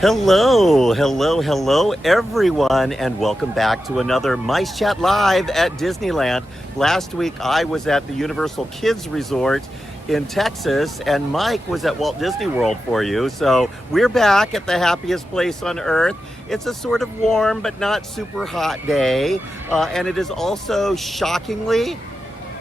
Hello, everyone, and welcome back to another MiceChat Live at Disneyland. Last week, I was at the Universal Kids Resort in Texas, and Mike was at Walt Disney World for you. So we're back at the happiest place on earth. It's a sort of warm but not super hot day, and it is also shockingly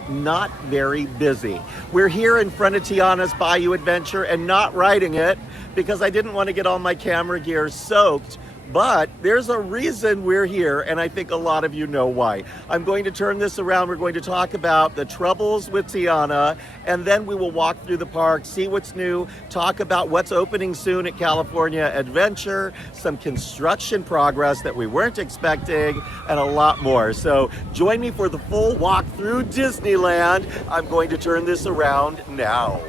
not very busy. We're here in front of Tiana's Bayou Adventure and not riding it because I didn't want to get all my camera gear soaked. But there's a reason we're here, and I think a lot of you know why. I'm going to turn this around. We're going to talk about the troubles with Tiana, and then we will walk through the park, see what's new, talk about what's opening soon at California Adventure, some construction progress that we weren't expecting, and a lot more. So join me for the full walk through Disneyland. I'm going to turn this around now.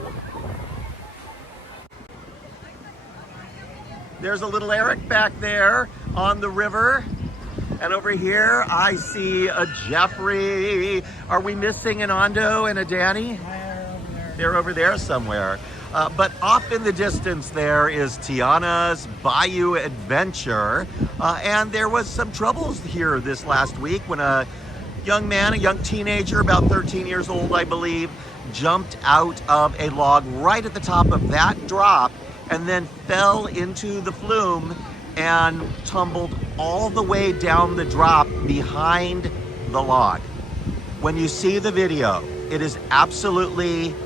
There's a little Eric back there on the river. And over here, I see a Jeffrey. Are we missing an Ondo and a Danny? They're over there somewhere. But off in the distance there is Tiana's Bayou Adventure. And there was some troubles here this last week when a young man, a young teenager, about 13 years old, I believe, jumped out of a log right at the top of that drop and then fell into the flume and tumbled all the way down the drop behind the log. When you see the video, it is absolutely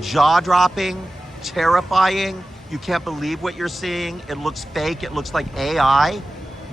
jaw-dropping, terrifying. You can't believe what you're seeing. It looks fake, it looks like AI,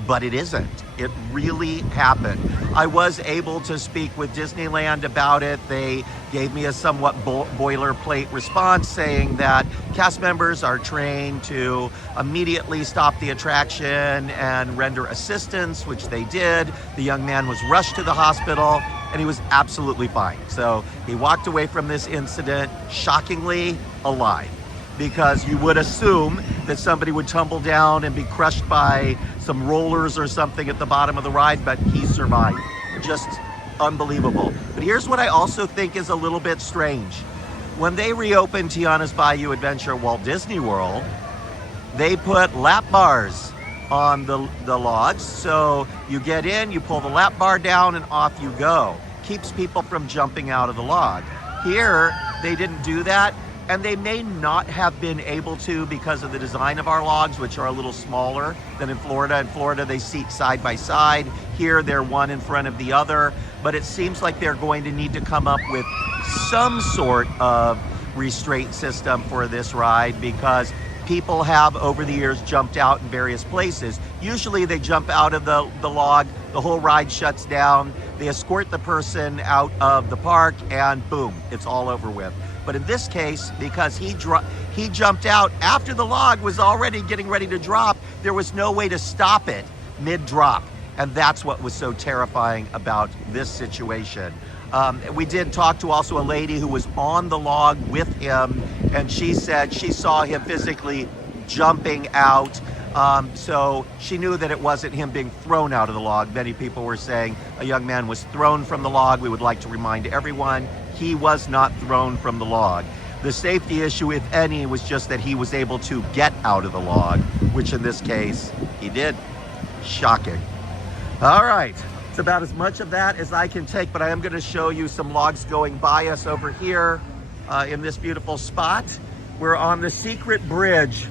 but it isn't. It really happened. I was able to speak with Disneyland about it. They gave me a somewhat boilerplate response saying that cast members are trained to immediately stop the attraction and render assistance, which they did. The young man was rushed to the hospital and he was absolutely fine. So he walked away from this incident shockingly alive, because you would assume that somebody would tumble down and be crushed by some rollers or something at the bottom of the ride, but he survived. Just unbelievable. But here's what I also think is a little bit strange. When they reopened Tiana's Bayou Adventure at Walt Disney World, they put lap bars on the logs. So you get in, you pull the lap bar down, and off you go. Keeps people from jumping out of the log. Here, they didn't do that. And they may not have been able to because of the design of our logs, which are a little smaller than in Florida. In Florida, they seat side by side. Here, they're one in front of the other. But it seems like they're going to need to come up with some sort of restraint system for this ride, because people have, over the years, jumped out in various places. Usually, they jump out of the log, the whole ride shuts down, they escort the person out of the park, and boom, it's all over with. But in this case, because he jumped out after the log was already getting ready to drop, there was no way to stop it mid-drop. And that's what was so terrifying about this situation. We did talk to also a lady who was on the log with him, and she said she saw him physically jumping out. So she knew that it wasn't him being thrown out of the log. Many people were saying a young man was thrown from the log. We would like to remind everyone, he was not thrown from the log. The safety issue, if any, was just that he was able to get out of the log, which in this case, he did. Shocking. All right, it's about as much of that as I can take, but I am going to show you some logs going by us over here in this beautiful spot. We're on the secret bridge,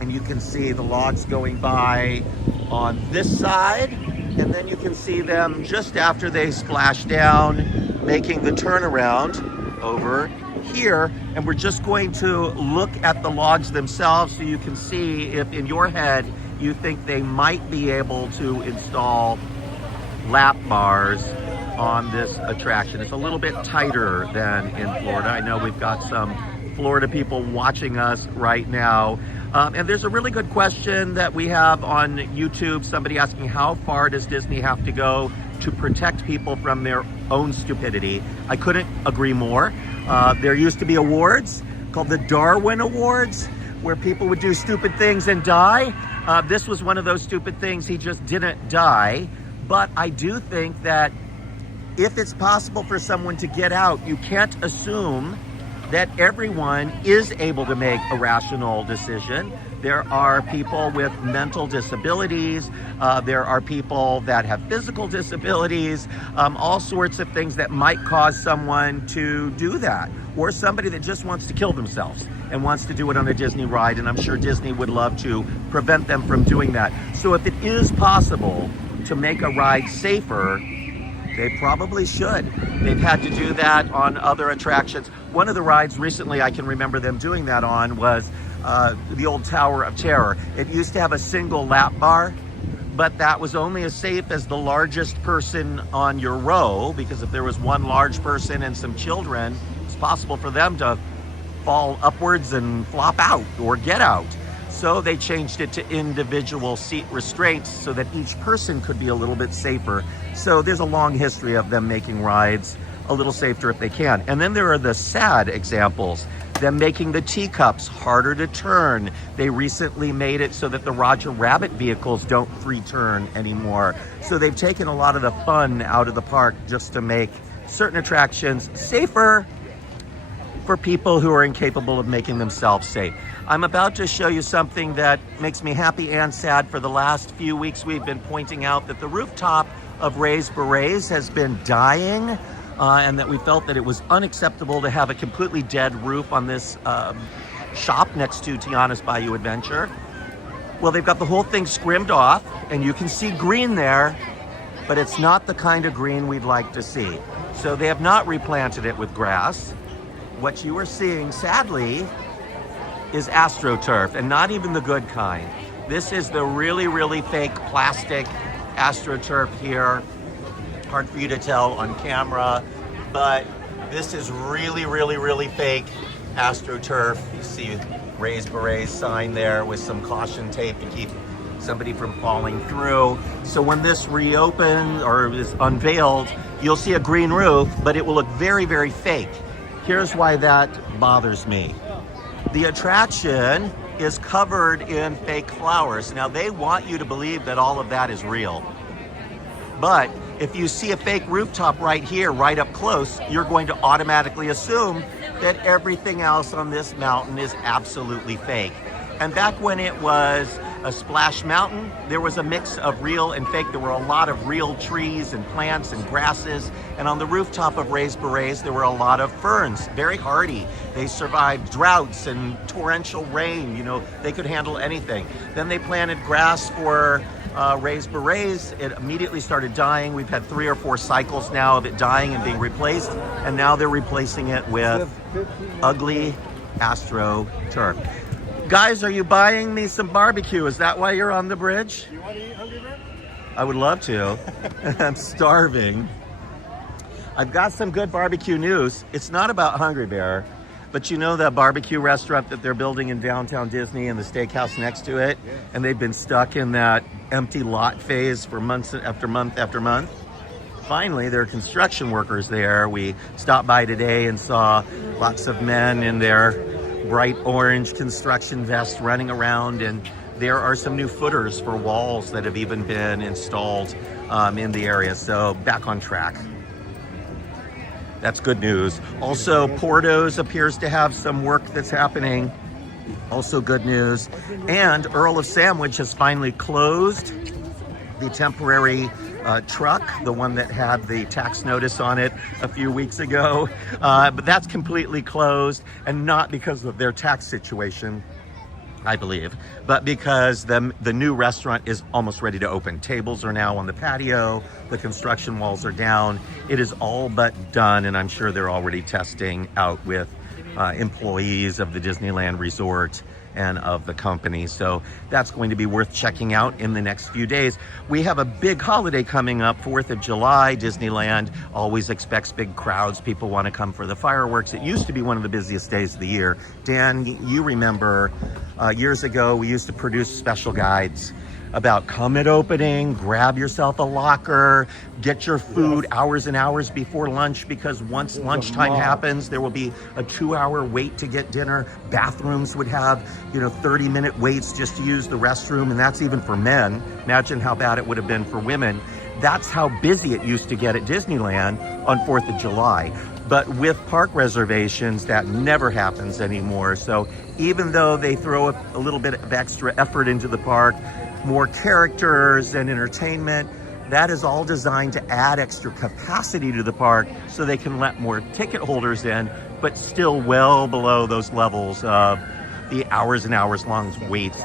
and you can see the logs going by on this side, and then you can see them just after they splash down, making the turnaround over here. And we're just going to look at the logs themselves so you can see if in your head you think they might be able to install lap bars on this attraction. It's a little bit tighter than in Florida. I know we've got some Florida people watching us right now. And there's a really good question that we have on YouTube, somebody asking, how far does Disney have to go to protect people from their own stupidity? I couldn't agree more. There used to be awards called the Darwin Awards, where people would do stupid things and die. This was one of those stupid things. He just didn't die. But I do think that if it's possible for someone to get out, you can't assume that everyone is able to make a rational decision. There are people with mental disabilities. There are people that have physical disabilities, all sorts of things that might cause someone to do that, or somebody that just wants to kill themselves and wants to do it on a Disney ride. And I'm sure Disney would love to prevent them from doing that. So if it is possible to make a ride safer, they probably should. They've had to do that on other attractions. One of the rides recently I can remember them doing that on was the old Tower of Terror. It used to have a single lap bar, but that was only as safe as the largest person on your row, because if there was one large person and some children, it's possible for them to fall upwards and flop out or get out. So they changed it to individual seat restraints so that each person could be a little bit safer. So there's a long history of them making rides a little safer if they can. And then there are the sad examples, them making the teacups harder to turn. They recently made it so that the Roger Rabbit vehicles don't free turn anymore. So they've taken a lot of the fun out of the park just to make certain attractions safer for people who are incapable of making themselves safe. I'm about to show you something that makes me happy and sad. For the last few weeks, we've been pointing out that the rooftop of Ray's Berets has been dying, and that we felt that it was unacceptable to have a completely dead roof on this shop next to Tiana's Bayou Adventure. Well, they've got the whole thing scrimmed off, and you can see green there, but it's not the kind of green we'd like to see. So they have not replanted it with grass. What you are seeing, sadly, is AstroTurf, and not even the good kind. This is the really, really fake plastic AstroTurf here. Hard for you to tell on camera, but this is really, really, really fake AstroTurf. You see Ray's Berets sign there with some caution tape to keep somebody from falling through. So when this reopens or is unveiled, you'll see a green roof, but it will look very, very fake. Here's why that bothers me. The attraction is covered in fake flowers. Now, they want you to believe that all of that is real. But if you see a fake rooftop right here, right up close, you're going to automatically assume that everything else on this mountain is absolutely fake. And back when it was a Splash Mountain, there was a mix of real and fake. There were a lot of real trees and plants and grasses. And on the rooftop of Ray's Berets, there were a lot of ferns, very hardy. They survived droughts and torrential rain. You know, they could handle anything. Then they planted grass for Ray's Berets. It immediately started dying. We've had 3 or 4 cycles now of it dying and being replaced. And now they're replacing it with ugly AstroTurf. Guys, are you buying me some barbecue? Is that why you're on the bridge? You want to eat, Hungry Bear? I would love to. I'm starving. I've got some good barbecue news. It's not about Hungry Bear, but you know that barbecue restaurant that they're building in downtown Disney and the steakhouse next to it? Yeah. And they've been stuck in that empty lot phase for months after month after month. Finally, there are construction workers there. We stopped by today and saw lots of men in their bright orange construction vests running around, and there are some new footers for walls that have even been installed in the area. So back on track. That's good news. Also, Porto's appears to have some work that's happening. Also good news. And Earl of Sandwich has finally closed the temporary truck, the one that had the tax notice on it a few weeks ago. But that's completely closed, and not because of their tax situation, I believe, but because the new restaurant is almost ready to open. Tables are now on the patio, the construction walls are down. It is all but done, and I'm sure they're already testing out with employees of the Disneyland Resort and of the company. So that's going to be worth checking out in the next few days. We have a big holiday coming up, 4th of July. Disneyland always expects big crowds. People want to come for the fireworks. It used to be one of the busiest days of the year. Dan, you remember years ago, we used to produce special guides about come at opening, grab yourself a locker, get your food hours and hours before lunch, because once lunchtime happens, there will be a 2-hour wait to get dinner. Bathrooms would have, 30-minute waits just to use the restroom, and that's even for men. Imagine how bad it would have been for women. That's how busy it used to get at Disneyland on 4th of July. But with park reservations, that never happens anymore. So even though they throw a little bit of extra effort into the park, more characters and entertainment, that is all designed to add extra capacity to the park so they can let more ticket holders in, but still well below those levels of the hours and hours long waits.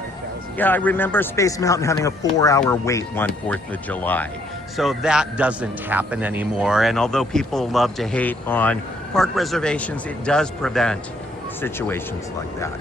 Yeah, I remember Space Mountain having a 4-hour wait one 4th of July. So that doesn't happen anymore. And although people love to hate on park reservations, it does prevent situations like that.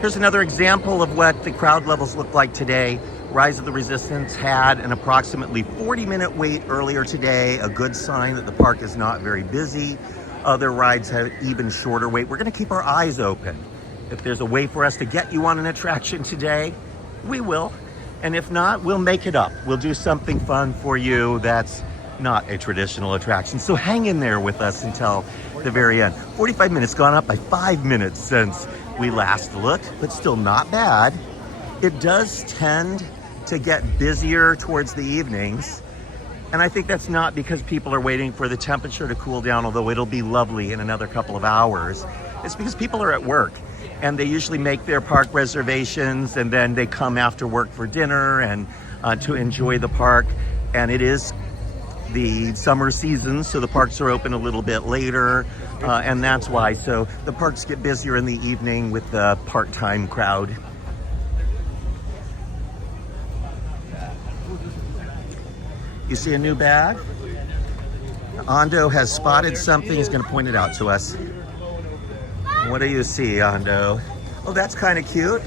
Here's another example of what the crowd levels look like today. Rise of the Resistance had an approximately 40-minute wait earlier today, a good sign that the park is not very busy. Other rides have even shorter wait. We're gonna keep our eyes open. If there's a way for us to get you on an attraction today, we will. And if not, we'll make it up. We'll do something fun for you that's not a traditional attraction. So hang in there with us until the very end. 45 minutes, gone up by 5 minutes since we last looked, but still not bad. It does tend to get busier towards the evenings. And I think that's not because people are waiting for the temperature to cool down, although it'll be lovely in another couple of hours. It's because people are at work and they usually make their park reservations and then they come after work for dinner and to enjoy the park. And it is the summer season, so the parks are open a little bit later, and that's why. So the parks get busier in the evening with the part-time crowd. You see a new bag? Ando has spotted something. He's going to point it out to us. What do you see, Ando? Oh, that's kind of cute.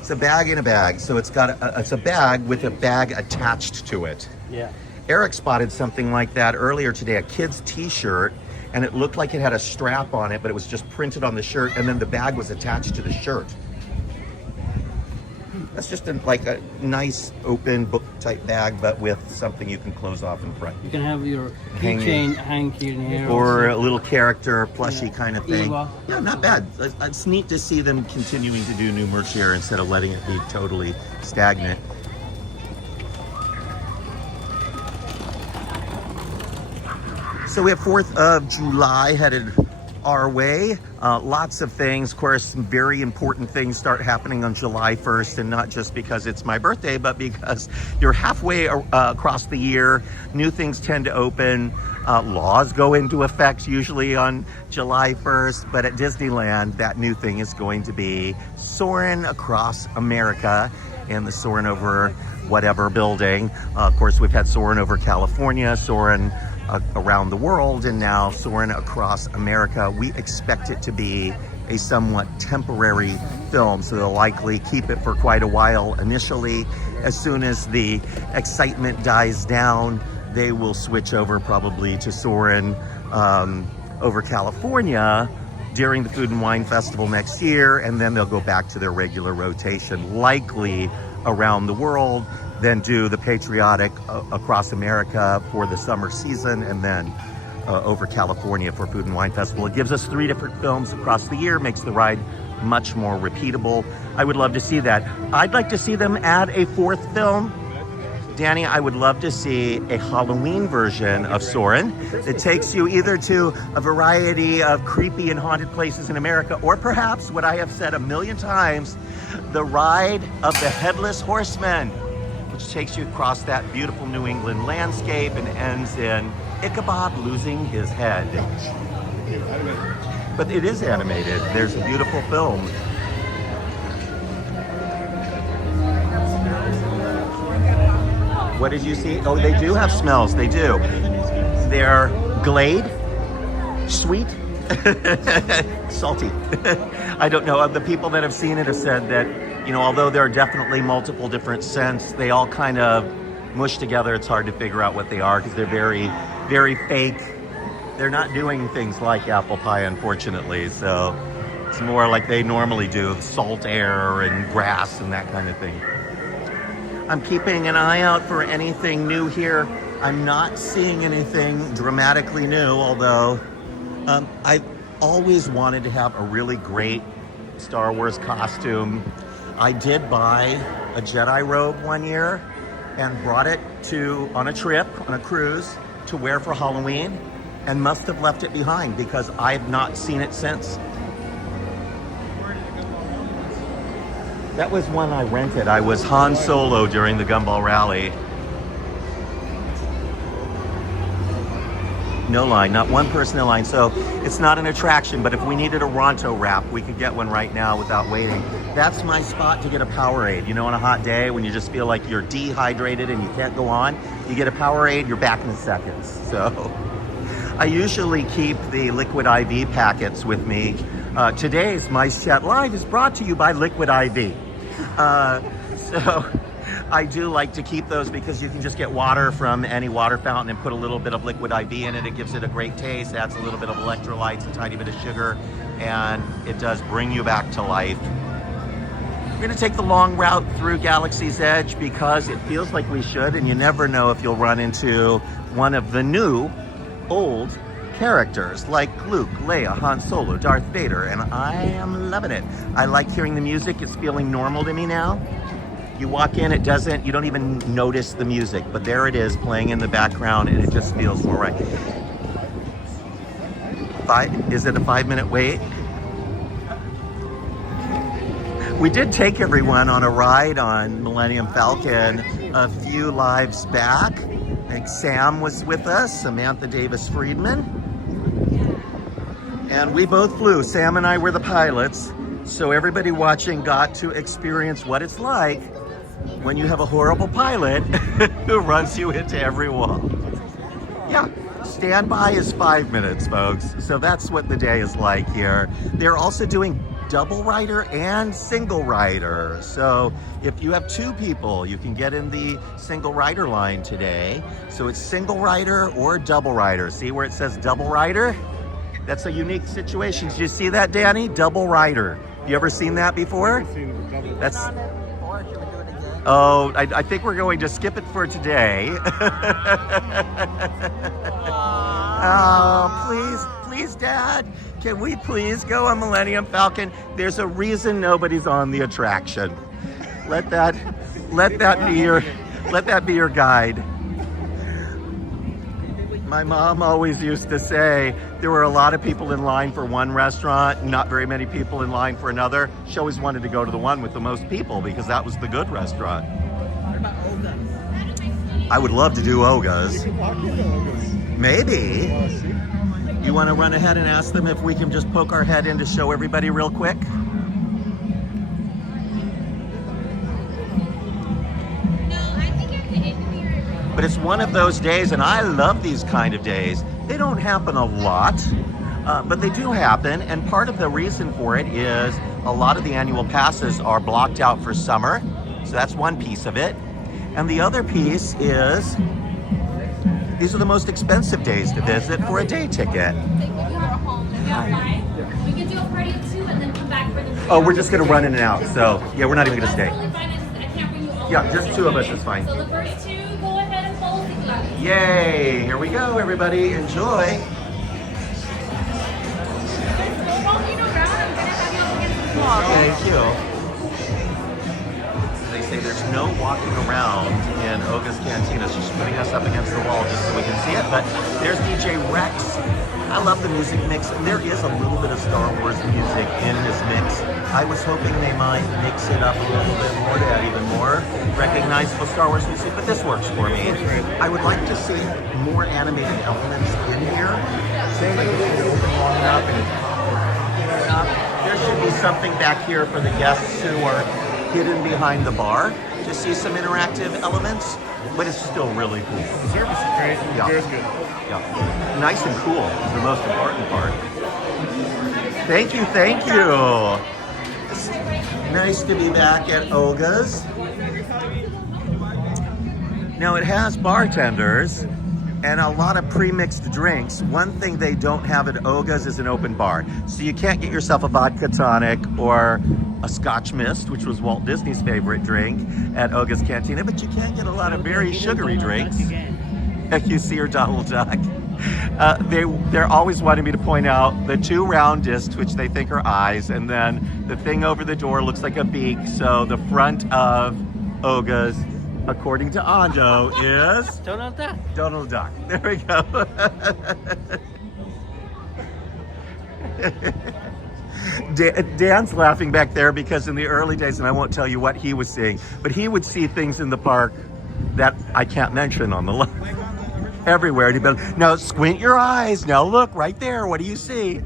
It's a bag in a bag. So it's got it's a bag with a bag attached to it. Yeah. Eric spotted something like that earlier today, a kid's t-shirt, and it looked like it had a strap on it, but it was just printed on the shirt, and then the bag was attached to the shirt. That's just like a nice open book type bag, but with something you can close off in front. You can have your keychain hang here and here. Or a little character, plushy kind of thing. Eva. Yeah, not bad. It's neat to see them continuing to do new merch here instead of letting it be totally stagnant. So we have 4th of July headed our way. Lots of things, of course, some very important things start happening on July 1st, and not just because it's my birthday, but because you're halfway across the year. New things tend to open. Laws go into effect usually on July 1st, but at Disneyland, that new thing is going to be Soarin' across America in the Soarin' over whatever building. Of course, we've had Soarin' over California, Soarin' around the world, and now Soarin' across America. We expect it to be a somewhat temporary film, so they'll likely keep it for quite a while initially. As soon as the excitement dies down, they will switch over probably to Soarin' over California during the Food and Wine Festival next year, and then they'll go back to their regular rotation, likely around the world, then do the patriotic across America for the summer season, and then over California for Food and Wine Festival. It gives us 3 different films across the year, makes the ride much more repeatable. I would love to see that. I'd like to see them add a 4th film. Danny, I would love to see a Halloween version of Soarin' that takes you either to a variety of creepy and haunted places in America, or perhaps what I have said a million times, the ride of the Headless Horseman, which takes you across that beautiful New England landscape and ends in Ichabod losing his head. But it is animated. There's a beautiful film. What did you see? Oh, they do have smells. They do. They're Glade, sweet, salty. I don't know. The people that have seen it have said that, you know, although there are definitely multiple different scents, they all kind of mush together. It's hard to figure out what they are because they're very, very fake. They're not doing things like apple pie, unfortunately. So it's more like they normally do, salt air and grass and that kind of thing. I'm keeping an eye out for anything new here. I'm not seeing anything dramatically new, although I always wanted to have a really great Star Wars costume. I did buy a Jedi robe one year, and brought it on a trip, on a cruise, to wear for Halloween, and must have left it behind because I've not seen it since. That was one I rented. I was Han Solo during the Gumball Rally. No line, not one person in line. So it's not an attraction, but if we needed a Ronto wrap, we could get one right now without waiting. That's my spot to get a Powerade. You know, on a hot day when you just feel like you're dehydrated and you can't go on, you get a Powerade, you're back in seconds. So I usually keep the Liquid IV packets with me. Today's MiceChat Live is brought to you by Liquid IV. So I do like to keep those because you can just get water from any water fountain and put a little bit of Liquid IV in it. It gives it a great taste, adds a little bit of electrolytes, a tiny bit of sugar, and it does bring you back to life. We're gonna take the long route through Galaxy's Edge because it feels like we should, and you never know if you'll run into one of the new, old characters like Luke, Leia, Han Solo, Darth Vader, and I am loving it. I like hearing the music. It's feeling normal to me now. You walk in, you don't even notice the music, but there it is playing in the background, and it just feels more right. Is it a 5-minute wait? We did take everyone on a ride on Millennium Falcon a few lives back. I think Sam was with us, Samantha Davis Friedman. And we both flew. Sam and I were the pilots. So everybody watching got to experience what it's like when you have a horrible pilot who runs you into every wall. Yeah, standby is 5 minutes, folks. So that's what the day is like here. They're also doing double rider and single rider. So if you have 2 people, you can get in the single rider line today. So it's single rider or double rider. See where it says double rider? That's a unique situation. Did you see that, Danny? Double rider. You ever seen that before? That's. Oh, I think we're going to skip it for today. Oh, please, Dad. Can we please go on Millennium Falcon? There's a reason nobody's on the attraction. Let that be your guide. My mom always used to say there were a lot of people in line for one restaurant, not very many people in line for another. She always wanted to go to the one with the most people because that was the good restaurant. What about Olga's? I would love to do Olga's. Maybe. You want to run ahead and ask them if we can just poke our head in to show everybody real quick? But it's one of those days, and I love these kind of days. They don't happen a lot, but they do happen, and part of the reason for it is a lot of the annual passes are blocked out for summer, so that's one piece of it. And the other piece is, these are the most expensive days to visit for a day ticket. We could do a party of 2 and then come back for the. Oh, we're just gonna run in and out, so yeah, we're not even gonna stay. Totally fine. I can't bring you all. Yeah, just 2 of us is fine. So the first 2, go ahead and follow the glass. Yay, here we go, everybody, enjoy. Thank you. They say there's no walking around in Oga's Cantina. She's putting us up against the wall just so we can see it. But there's DJ Rex. I love the music mix. There is a little bit of Star Wars music in this mix. I was hoping they might mix it up a little bit more to add even more recognizable Star Wars music, but this works for me. I would like to see more animated elements in here. Like if it's open long enough and there should be something back here for the guests who are hidden behind the bar to see some interactive elements, but it's still really cool. The service is great. Yeah. Beer's good. Yeah. Nice and cool is the most important part. Thank you, thank you. It's nice to be back at Oga's. Now it has bartenders and a lot of pre-mixed drinks. One thing they don't have at Oga's is an open bar. So you can't get yourself a vodka tonic or a Scotch Mist, which was Walt Disney's favorite drink at Oga's Cantina, but you can get a lot of very sugary drinks. You see your Donald Duck. They're always wanting me to point out the 2 round discs, which they think are eyes, and then the thing over the door looks like a beak. So the front of Oga's according to Ando, is Donald Duck. Donald Duck. There we go. Dan's laughing back there because in the early days, and I won't tell you what he was seeing, but he would see things in the park that I can't mention on the line. Everywhere. And he'd be like, now squint your eyes. Now look right there. What do you see?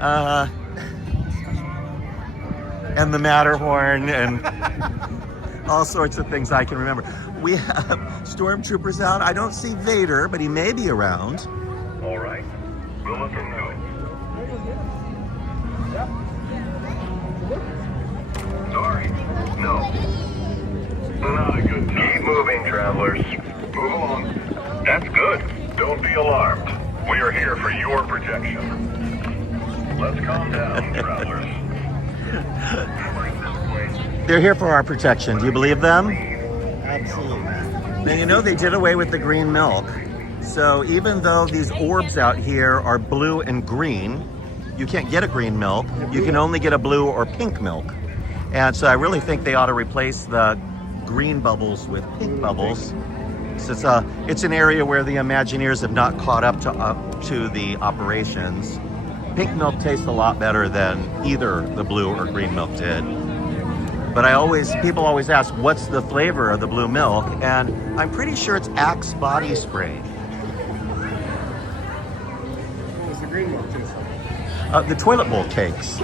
And the Matterhorn and all sorts of things I can remember. We have stormtroopers out. I don't see Vader, but he may be around. All right. We'll look into it. Sorry. No. Not a good time. Keep moving, travelers. Move along. That's good. Don't be alarmed. We are here for your protection. Let's calm down, travelers. They're here for our protection. Do you believe them? Absolutely. Now, you know, they did away with the green milk. So even though these orbs out here are blue and green, you can't get a green milk. You can only get a blue or pink milk. And so I really think they ought to replace the green bubbles with pink bubbles. So it's an area where the Imagineers have not caught up to the operations. Pink milk tastes a lot better than either the blue or green milk did. But people always ask, what's the flavor of the blue milk? And I'm pretty sure it's Axe body spray. What was the green one taste like? The toilet bowl cakes.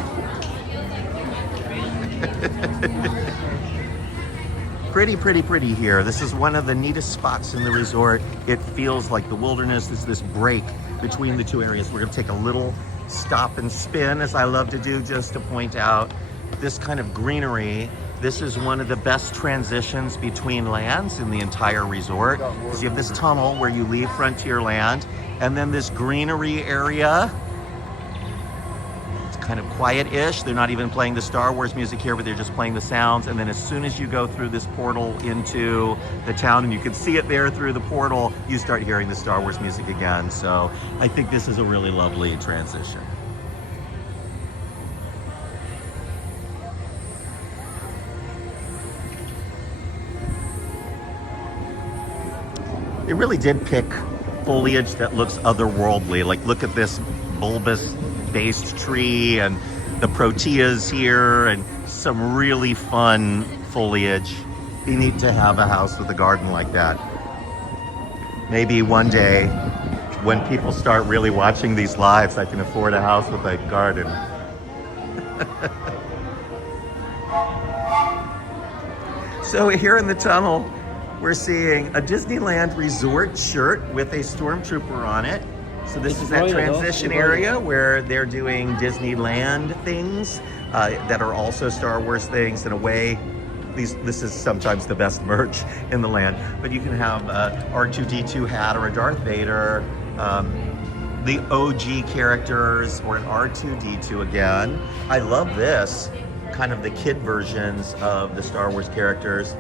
Pretty here. This is one of the neatest spots in the resort. It feels like the wilderness. There's this break between the two areas. We're gonna take a little stop and spin, as I love to do, just to point out this kind of greenery. This is one of the best transitions between lands in the entire resort, because you have this tunnel where you leave Frontierland, and then this greenery area. It's kind of quiet-ish. They're not even playing the Star Wars music here, but they're just playing the sounds. And then as soon as you go through this portal into the town, and you can see it there through the portal, you start hearing the Star Wars music again. So I think this is a really lovely transition. They really did pick foliage that looks otherworldly. Like, look at this bulbous-based tree and the proteas here and some really fun foliage. Be neat to have a house with a garden like that. Maybe one day, when people start really watching these lives, I can afford a house with a garden. So here in the tunnel, we're seeing a Disneyland resort shirt with a stormtrooper on it. So this is that transition area where they're doing Disneyland things that are also Star Wars things. In a way, this is sometimes the best merch in the land. But you can have a R2-D2 hat or a Darth Vader, the OG characters, or an R2-D2 again. I love this, kind of the kid versions of the Star Wars characters.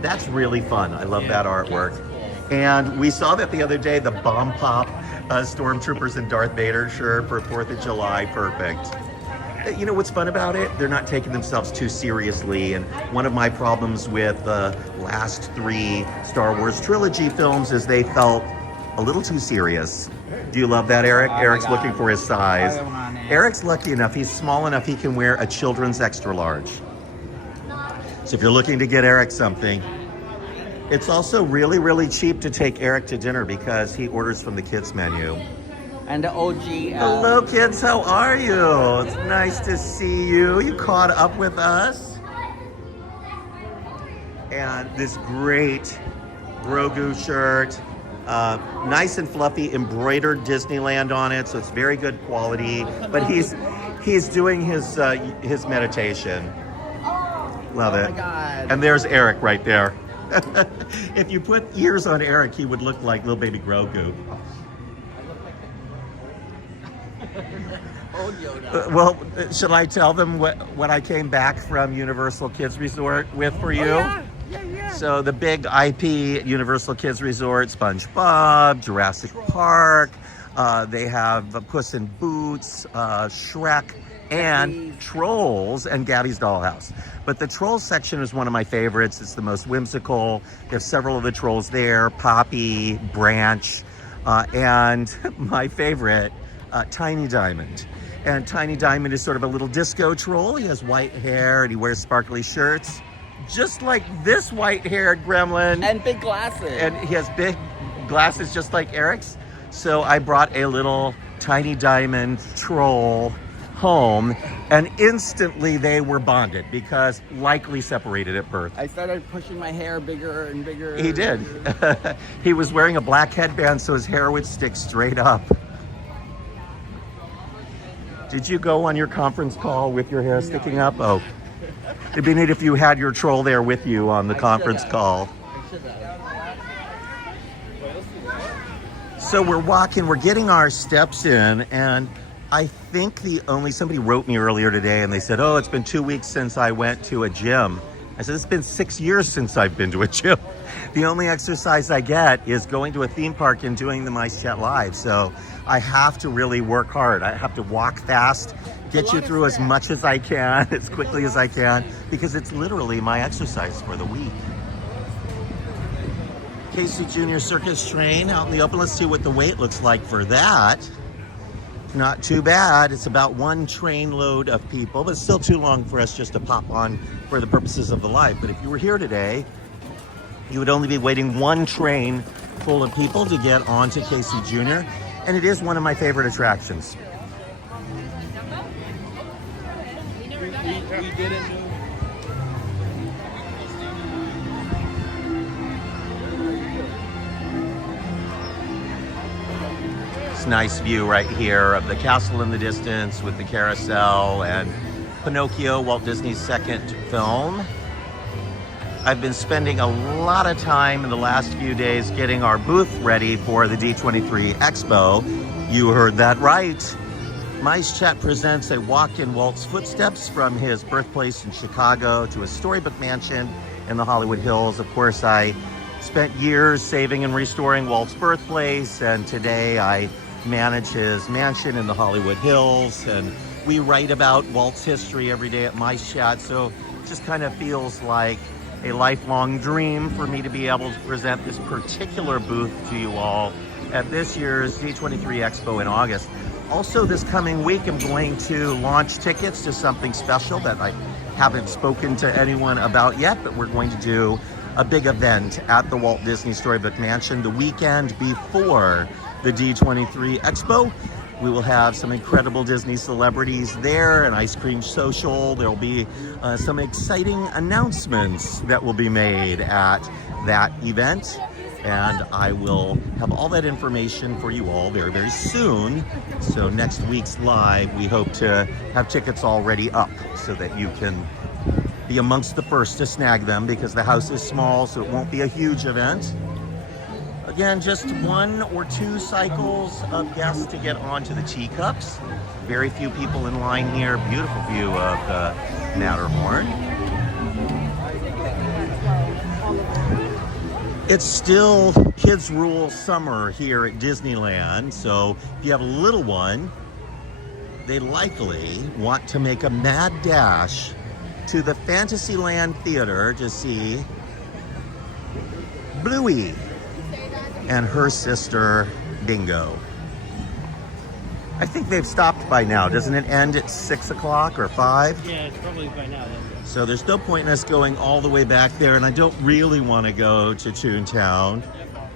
That's really fun. I love that artwork. And we saw that the other day, the Bomb Pop Stormtroopers and Darth Vader shirt for 4th of July. Perfect. You know what's fun about it? They're not taking themselves too seriously. And one of my problems with the last 3 Star Wars trilogy films is they felt a little too serious. Do you love that, Eric? Eric's looking for his size. Eric's lucky enough. He's small enough he can wear a children's extra large. So if you're looking to get Eric something, it's also really, really cheap to take Eric to dinner because he orders from the kids menu. And the OG. Hello, kids. How are you? It's nice to see you. You caught up with us. And this great Grogu shirt. Nice and fluffy, embroidered Disneyland on it, so it's very good quality. But he's doing his meditation. Love it. Oh my God. And there's Eric right there. If you put ears on Eric, he would look like little baby Grogu. Old Yoda. Well, should I tell them what I came back from Universal Kids Resort with for you? Oh, yeah. So the big IP Universal Kids Resort, SpongeBob, Jurassic Park, They have Puss in Boots, Shrek, and Trolls, and Gabby's Dollhouse. But the Trolls section is one of my favorites. It's the most whimsical. There's several of the Trolls there, Poppy, Branch, and my favorite, Tiny Diamond. And Tiny Diamond is sort of a little disco troll. He has white hair and he wears sparkly shirts, just like this white-haired gremlin. And big glasses. And he has big glasses just like Eric's. So I brought a little Tiny Diamond troll home, and instantly they were bonded because likely separated at birth. I started pushing my hair bigger and bigger. He did. He was wearing a black headband so his hair would stick straight up. Did you go on your conference call with your hair sticking up? Oh. It'd be neat if you had your troll there with you on the conference call. So we're walking, we're getting our steps in, and I think somebody wrote me earlier today and they said, oh, it's been 2 weeks since I went to a gym. I said, it's been 6 years since I've been to a gym. The only exercise I get is going to a theme park and doing the MiceChat Live. So I have to really work hard. I have to walk fast, get you through as much as I can, as quickly as I can, because it's literally my exercise for the week. Casey Jr. Circus train out in the open. Let's see what the wait looks like for that. Not too bad. It's about one train load of people, but still too long for us just to pop on for the purposes of the live. But if you were here today, you would only be waiting one train full of people to get onto Casey Jr. And it is one of my favorite attractions. We didn't do. Nice view right here of the castle in the distance with the carousel and Pinocchio, Walt Disney's second film. I've been spending a lot of time in the last few days getting our booth ready for the D23 Expo. You heard that right. MiceChat presents a walk in Walt's footsteps from his birthplace in Chicago to his storybook mansion in the Hollywood Hills. Of course, I spent years saving and restoring Walt's birthplace, and today I manage his mansion in the Hollywood Hills, and we write about Walt's history every day at MiceChat, so it just kind of feels like a lifelong dream for me to be able to present this particular booth to you all at this year's D23 Expo in August. Also, this coming week, I'm going to launch tickets to something special that I haven't spoken to anyone about yet, but we're going to do a big event at the Walt Disney Storybook Mansion the weekend before the D23 Expo. We will have some incredible Disney celebrities there, an ice cream social. There'll be some exciting announcements that will be made at that event. And I will have all that information for you all very, very soon. So next week's live, we hope to have tickets already up so that you can be amongst the first to snag them, because the house is small, so it won't be a huge event. Again, just 1 or 2 cycles of guests to get onto the teacups. Very few people in line here. Beautiful view of the Matterhorn. It's still Kids Rule summer here at Disneyland, so if you have a little one, they likely want to make a mad dash to the Fantasyland Theater to see Bluey and her sister Bingo. I think they've stopped by now. Doesn't it end at 6 o'clock or 5? Yeah, it's probably by now. So there's no point in us going all the way back there, and I don't really want to go to Toontown.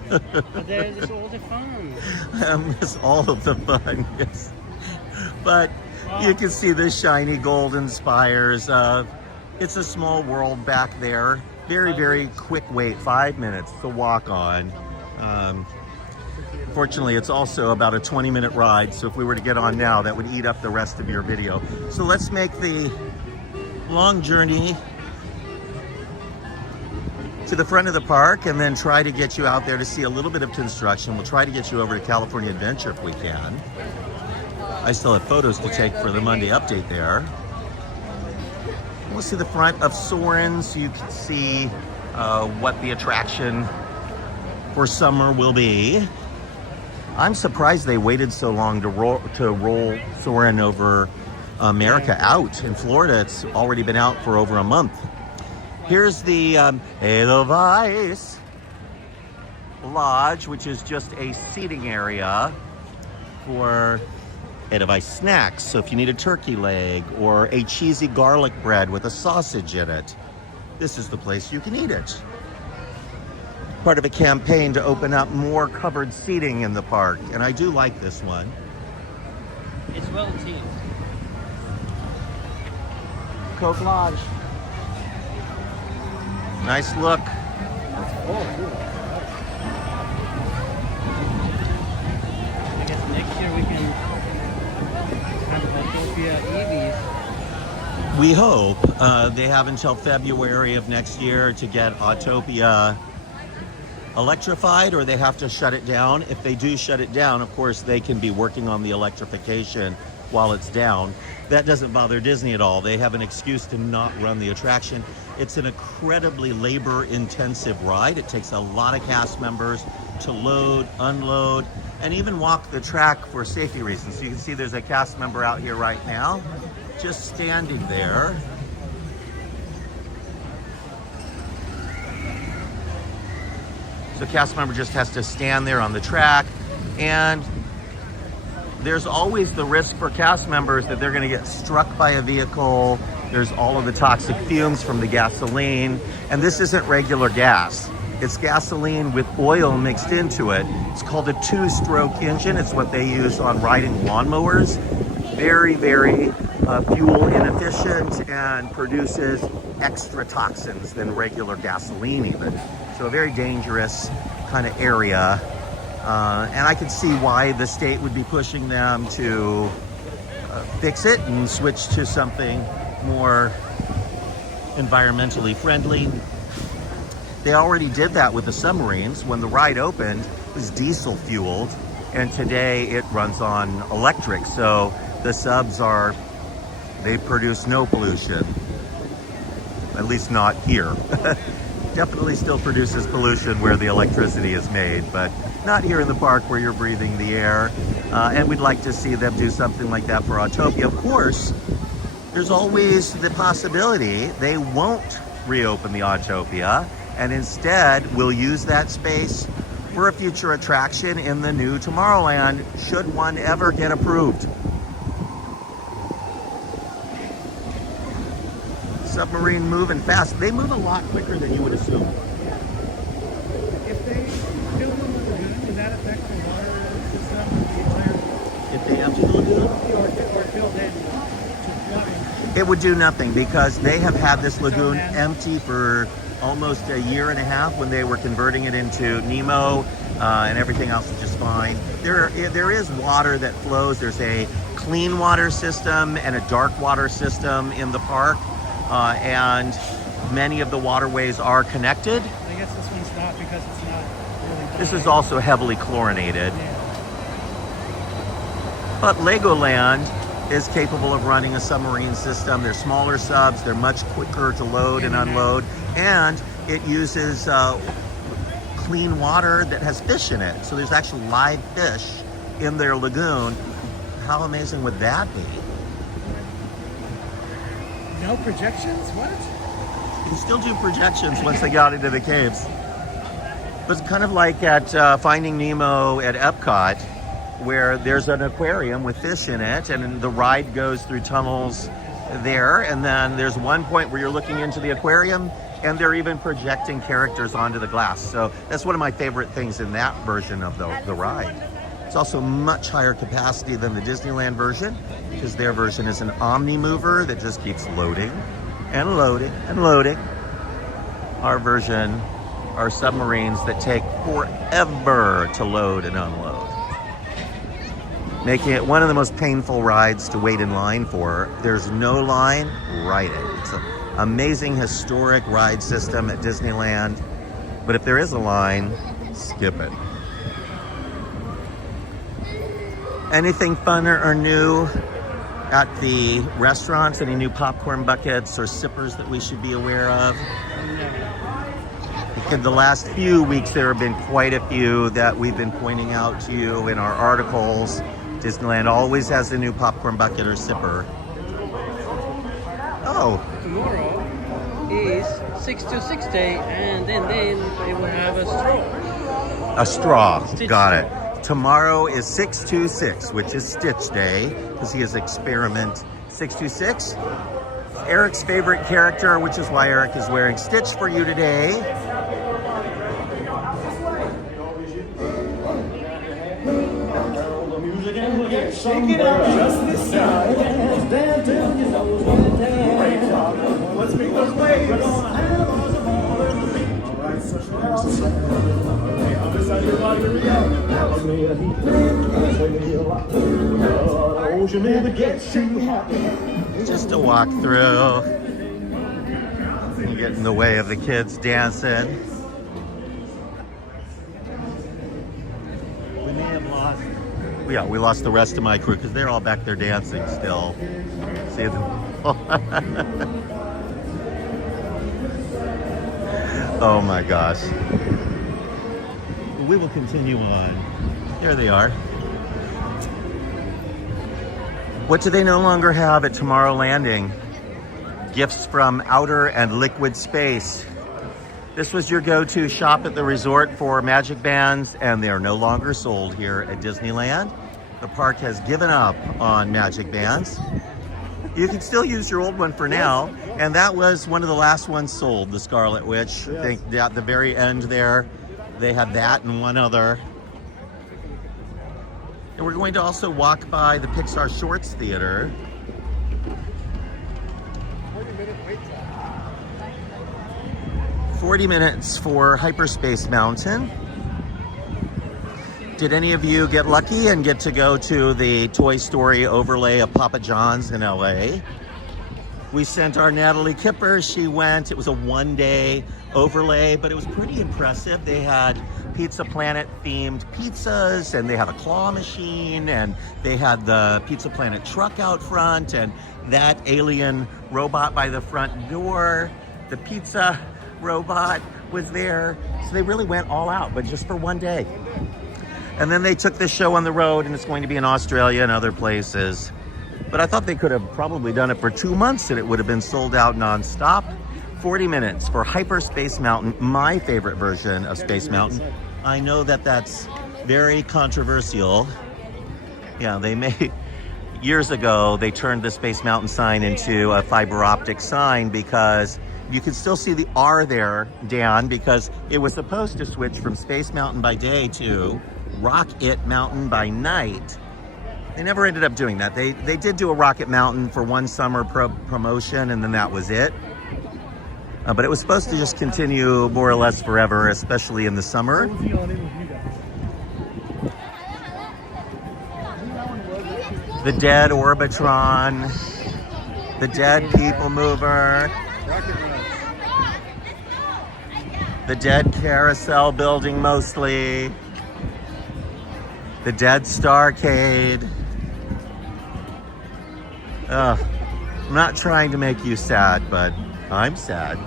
But there's all the fun. I miss all of the fun, yes. But you can see the shiny golden spires of It's a Small World back there. Very, very quick wait, 5 minutes to walk on. Fortunately, it's also about a 20-minute ride, so if we were to get on now, that would eat up the rest of your video. So let's make the long journey to the front of the park and then try to get you out there to see a little bit of construction. We'll try to get you over to California Adventure if we can. I still have photos to take for the Monday update there. We'll see the front of Soarin so you can see what the attraction for summer will be. I'm surprised they waited so long to roll Soarin over America out. In Florida, it's already been out for over a month. Here's the Edelweiss Lodge, which is just a seating area for Edelweiss snacks. So if you need a turkey leg or a cheesy garlic bread with a sausage in it, this is the place you can eat it. Part of a campaign to open up more covered seating in the park, and I do like this one. It's well teamed. Coke Lodge. Nice look. I guess next year we can have Autotopia EVs. We hope. They have until February of next year to get Autotopia electrified, or they have to shut it down. If they do shut it down, of course, they can be working on the electrification while it's down. That doesn't bother Disney at all. They have an excuse to not run the attraction. It's an incredibly labor-intensive ride. It takes a lot of cast members to load, unload, and even walk the track for safety reasons. So you can see there's a cast member out here right now, just standing there. So cast member just has to stand there on the track, and there's always the risk for cast members that they're going to get struck by a vehicle. There's all of the toxic fumes from the gasoline, and this isn't regular gas. It's gasoline with oil mixed into it. It's called a two-stroke engine. It's what they use on riding lawnmowers. Very, very fuel inefficient and produces extra toxins than regular gasoline even. So a very dangerous kind of area. And I can see why the state would be pushing them to fix it and switch to something more environmentally friendly. They already did that with the submarines. When the ride opened, it was diesel fueled, and today it runs on electric. So the subs they produce no pollution, at least not here. Definitely still produces pollution where the electricity is made, but not here in the park where you're breathing the air. And we'd like to see them do something like that for Autotopia. Of course, there's always the possibility they won't reopen the Autotopia, and instead will use that space for a future attraction in the new Tomorrowland, should one ever get approved. Submarine moving fast. They move a lot quicker than you would assume. If they fill the lagoon, does that affect the water system? The entire, If they empty the lagoon, or fill that to flooding? it would do nothing, because they have had this lagoon empty for almost a year and a half when they were converting it into Nemo, and everything else is just fine. There is water that flows. There's a clean water system and a dark water system in the park. And many of the waterways are connected. I guess this one's not, because it's not really. This is also heavily chlorinated. Yeah. But Legoland is capable of running a submarine system. They're smaller subs, they're much quicker to load and unload, and it uses clean water that has fish in it. So there's actually live fish in their lagoon. How amazing would that be? No projections? What? You can still do projections once they got into the caves. But it's kind of like at Finding Nemo at Epcot, where there's an aquarium with fish in it, and the ride goes through tunnels there, and then there's one point where you're looking into the aquarium, and they're even projecting characters onto the glass. So that's one of my favorite things in that version of the ride. It's also much higher capacity than the Disneyland version, because their version is an omni mover that just keeps loading and loading and loading. Our version are submarines that take forever to load and unload, making it one of the most painful rides to wait in line for. There's no line, ride it. It's an amazing historic ride system at Disneyland, but if there is a line, skip it. Anything fun or new at the restaurants? Any new popcorn buckets or sippers that we should be aware of? In the last few weeks, there have been quite a few that we've been pointing out to you in our articles. Disneyland always has a new popcorn bucket or sipper. Oh. Tomorrow is 626 day, and then they will have a straw. A straw. Stitch Got straw. it. Tomorrow is 626, which is Stitch Day, because he is Experiment 626. Eric's favorite character, which is why Eric is wearing Stitch for you today. Shake it out just this time. Let's make those waves. Just a walk through. Get in the way of the kids dancing. We may have lost. Yeah, we lost the rest of my crew because they're all back there dancing still. See them? Oh my gosh. We will continue on. There they are. What do they no longer have at Tomorrowland? Gifts from outer and liquid space. This was your go-to shop at the resort for magic bands, and they are no longer sold here at Disneyland. The park has given up on magic bands. You can still use your old one for now, and that was one of the last ones sold, the Scarlet Witch. Yes. I think at the very end there, they had that and one other. And we're going to also walk by the Pixar Shorts Theater. 40 minutes for Hyperspace Mountain. Did any of you get lucky and get to go to the Toy Story overlay of Papa John's in LA? We sent our Natalie Kipper, she went. It was a one-day overlay, but it was pretty impressive. They had Pizza Planet themed pizzas, and they had a claw machine, and they had the Pizza Planet truck out front, and that alien robot by the front door. The pizza robot was there. So they really went all out, but just for one day. And then they took this show on the road, and it's going to be in Australia and other places. But I thought they could have probably done it for 2 months and it would have been sold out nonstop. 40 minutes for Hyperspace Mountain, my favorite version of Space Mountain. I know that that's very controversial. Yeah, years ago, they turned the Space Mountain sign into a fiber optic sign because you can still see the R there, Dan, because it was supposed to switch from Space Mountain by day to Rocket Mountain by night. They never ended up doing that. They did do a Rocket Mountain for one summer promotion, and then that was it. But it was supposed to just continue more or less forever, especially in the summer. The dead Orbitron, the dead People Mover, the dead Carousel building mostly, the dead Starcade. I'm not trying to make you sad, but I'm sad.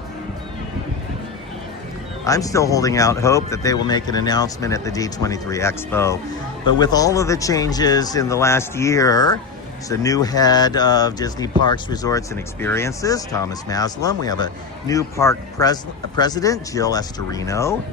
I'm still holding out hope that they will make an announcement at the D23 Expo. But with all of the changes in the last year, it's a new head of Disney Parks, Resorts, and Experiences, Thomas Maslam. We have a new park president, Jill Estorino.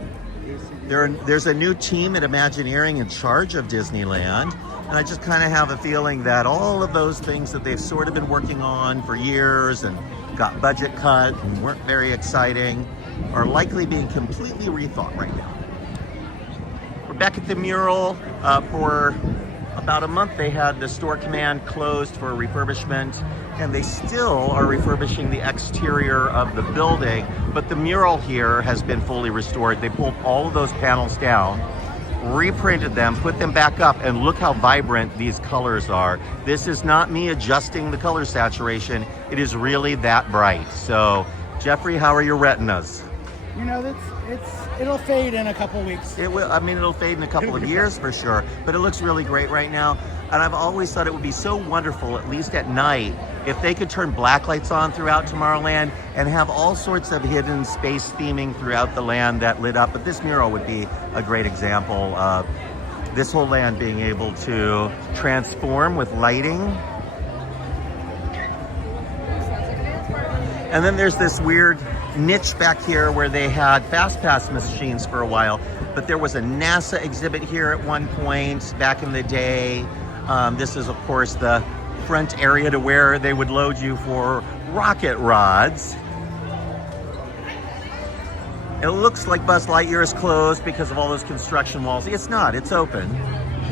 There's a new team at Imagineering in charge of Disneyland. And I just kind of have a feeling that all of those things that they've sort of been working on for years and got budget cut and weren't very exciting are likely being completely rethought right now. We're back at the mural. For about a month they had the store command closed for refurbishment, and they still are refurbishing the exterior of the building, but the mural here has been fully restored. They pulled all of those panels down, reprinted them, put them back up, and look how vibrant these colors are. This is not me adjusting the color saturation. It is really that bright. So, Jeffrey, how are your retinas? You know, it'll fade in a couple weeks. It will. I mean, it'll fade in a couple of years for sure, but it looks really great right now. And I've always thought it would be so wonderful, at least at night, if they could turn black lights on throughout Tomorrowland and have all sorts of hidden space theming throughout the land that lit up. But this mural would be a great example of this whole land being able to transform with lighting. And then there's this weird niche back here where they had fast pass machines for a while, but there was a NASA exhibit here at one point back in the day. This is, of course, the front area to where they would load you for rocket rods. It looks like Buzz Lightyear is closed because of all those construction walls. It's not, it's open.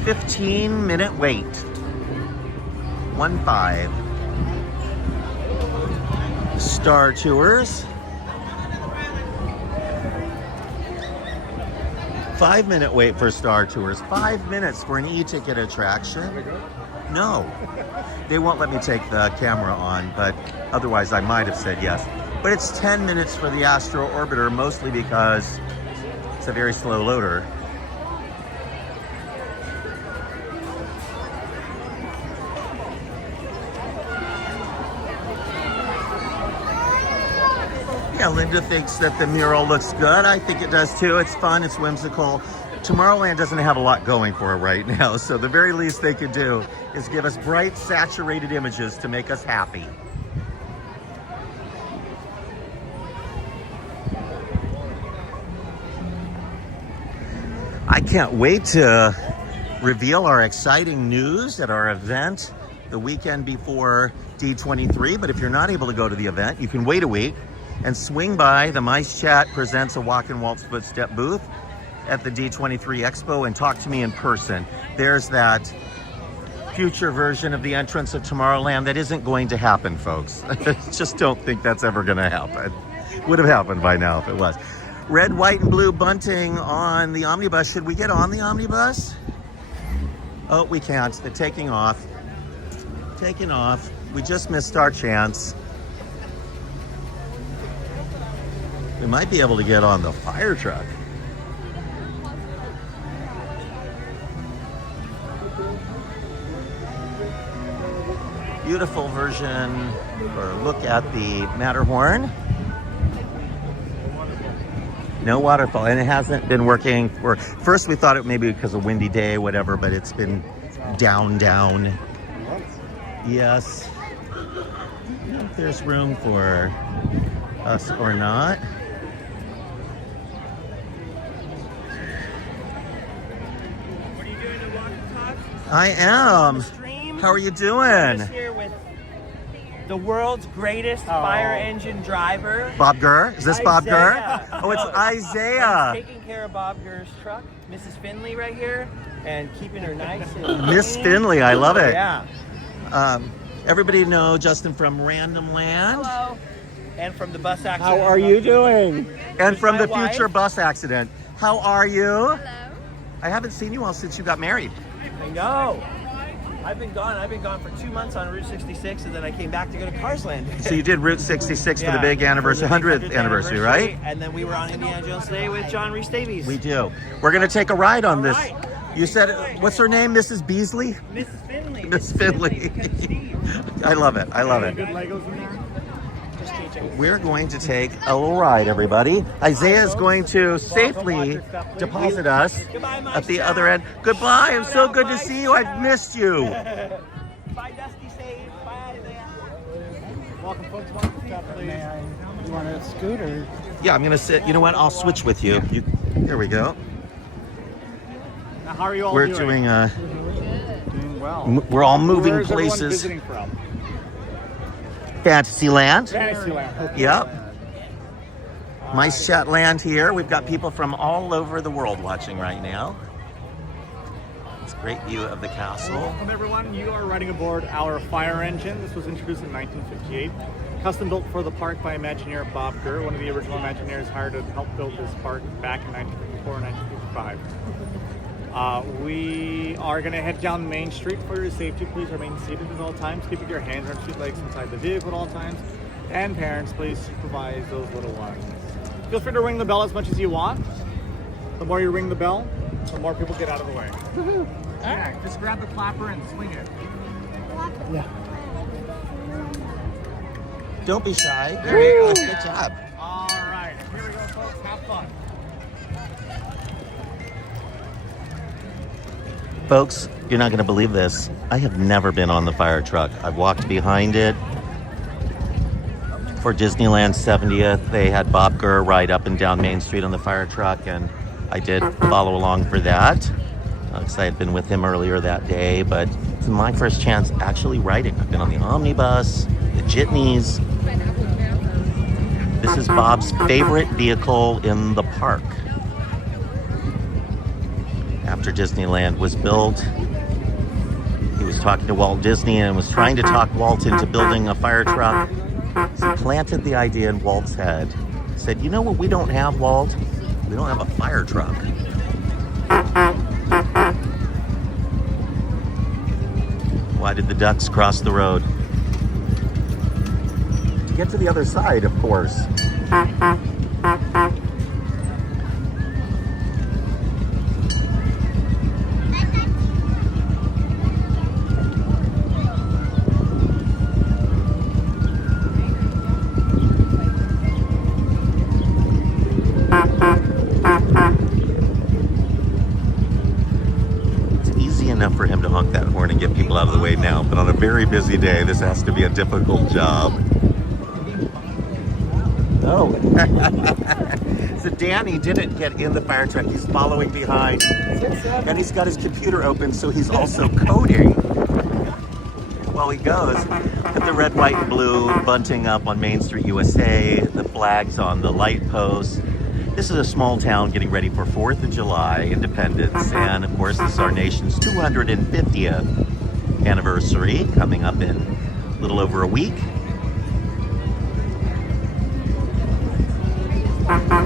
15-minute wait. 1-5. Star Tours. 5-minute wait for Star Tours. 5 minutes for an e-ticket attraction. No, they won't let me take the camera on, but otherwise I might have said yes. But it's 10 minutes for the Astro Orbiter, mostly because it's a very slow loader. Yeah, Linda thinks that the mural looks good. I think it does too. It's fun, it's whimsical. Tomorrowland doesn't have a lot going for it right now, so the very least they could do is give us bright, saturated images to make us happy. I can't wait to reveal our exciting news at our event the weekend before D23, but if you're not able to go to the event, you can wait a week and swing by the MiceChat Presents a Walk and Waltz Footstep booth at the D23 Expo and talk to me in person. There's that future version of the entrance of Tomorrowland that isn't going to happen, folks. I just don't think that's ever gonna happen. Would have happened by now if it was. Red, white, and blue bunting on the omnibus. Should we get on the omnibus? Oh, we can't. They're taking off. Taking off. We just missed our chance. We might be able to get on the fire truck. Beautiful version, or look at the Matterhorn. No waterfall, and it hasn't been working for, first we thought it maybe because of windy day, whatever, but it's been down. Yes. I don't know if there's room for us or not. What are you doing to walk the talk? I am. How are you doing? Just here with the world's greatest fire engine driver. Bob Gurr? Is this Bob Gurr? Isaiah. Oh, it's No, Isaiah. taking care of Bob Gurr's truck, Mrs. Finley right here, and keeping her nice and Miss clean. Finley, I love it. Yeah. Everybody know Justin from Random Land. Hello. And from the bus accident. How are you doing? And from my the future wife. bus accident. How are you? Hello. I haven't seen you all since you got married. I know. I've been gone for 2 months on Route 66, and then I came back to go to Carsland. So you did Route 66 for the big anniversary, for the 100th anniversary, right? And then we were on Indiana Jones today with John Rhys Davies. We do. We're going to take a ride on this. right. You said, what's her name, Mrs. Beasley? Mrs. Finley. Miss Finley. I love it. I love it. Good Legos in there? We're going to take a little ride, everybody. Isaiah is going to safely deposit us at the other end. Goodbye. I'm so good to see you. I've missed you. Bye, Dusty Save. Bye, Isaiah. Welcome, folks. Welcome, please. You want a scooter? Yeah, I'm going to sit. You know what? I'll switch with you. Here we go. Now, how are you all We're doing? doing, well. we're all moving Where's everyone places. visiting from? Fantasyland. Fantasyland. Yep. MiceChat land here. We've got people from all over the world watching right now. It's a great view of the castle. Welcome, everyone. You are riding aboard our fire engine. This was introduced in 1958. Custom built for the park by Imagineer Bob Gurr, one of the original Imagineers hired to help build this park back in 1954 and 1955. We are going to head down Main Street for your safety. Please remain seated at all times, keeping your hands and feet legs inside the vehicle at all times. And parents, please supervise those little ones. Feel free to ring the bell as much as you want. The more you ring the bell, the more people get out of the way. Yeah, just grab the clapper and swing it. Yeah. Don't be shy. There you go. Good job. All right, here we go, folks. Have fun. Folks, you're not going to believe this. I have never been on the fire truck. I've walked behind it. For Disneyland 70th, they had Bob Gurr ride up and down Main Street on the fire truck, and I did follow along for that because I had been with him earlier that day, but it's my first chance actually riding. I've been on the omnibus, the jitneys. This is Bob's favorite vehicle in the park. After Disneyland was built, he was talking to Walt Disney and was trying to talk Walt into building a fire truck. So he planted the idea in Walt's head. He said, you know what we don't have, Walt? We don't have a fire truck. Why did the ducks cross the road? To get to the other side, of course. For him to honk that horn and get people out of the way now, but on a very busy day, this has to be a difficult job. Oh. So Danny didn't get in the fire truck. He's following behind, and he's got his computer open, so he's also coding while he goes. At the red, white, and blue bunting up on Main Street, USA, the flags on the light posts. This is a small town getting ready for 4th of July, Independence, and of course this is our nation's 250th anniversary coming up in a little over a week.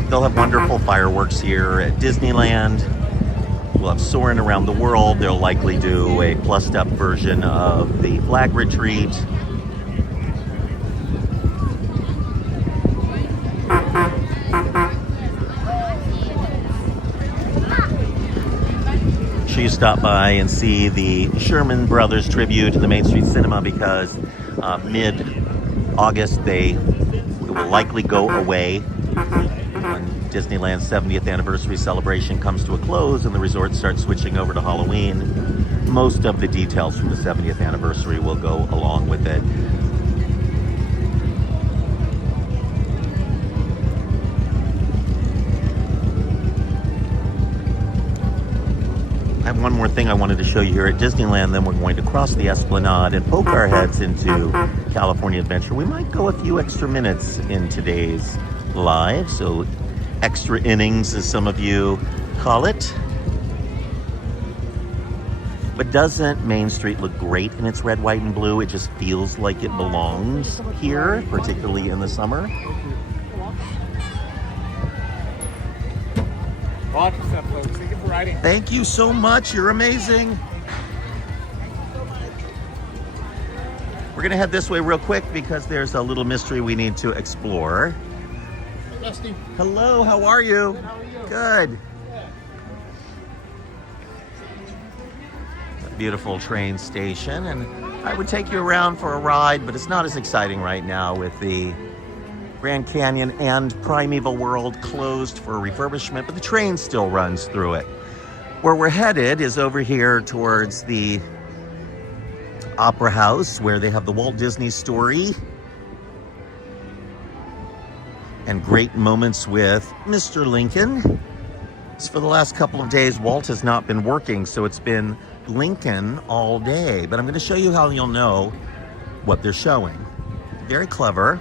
They'll have wonderful fireworks here at Disneyland. We'll have Soarin' around the world. They'll likely do a plussed up version of the flag retreat. You stop by and see the Sherman Brothers tribute to the Main Street Cinema because mid-August it will likely go away when Disneyland's 70th anniversary celebration comes to a close and the resort starts switching over to Halloween. Most of the details from the 70th anniversary will go along with it. I have one more thing I wanted to show you here at Disneyland, then we're going to cross the Esplanade and poke our heads into California Adventure. We might go a few extra minutes in today's live, so extra innings as some of you call it. But doesn't Main Street look great in its red, white, and blue? It just feels like it belongs here, particularly in the summer. Watch yourself, folks. Thank you for riding. Thank you so much. You're amazing. We're going to head this way real quick because there's a little mystery we need to explore. Dusty. Hello, how are you? Good, how are you? Good. A beautiful train station, and I would take you around for a ride, but it's not as exciting right now with the Grand Canyon and Primeval World closed for refurbishment, but the train still runs through it. Where we're headed is over here towards the Opera House, where they have the Walt Disney Story and great moments with Mr. Lincoln. So for the last couple of days, Walt has not been working, so it's been Lincoln all day. But I'm going to show you how you'll know what they're showing. Very clever.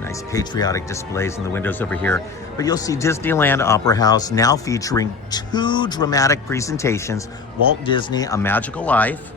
Nice patriotic displays in the windows over here. But you'll see Disneyland Opera House now featuring 2 dramatic presentations. Walt Disney, A Magical Life.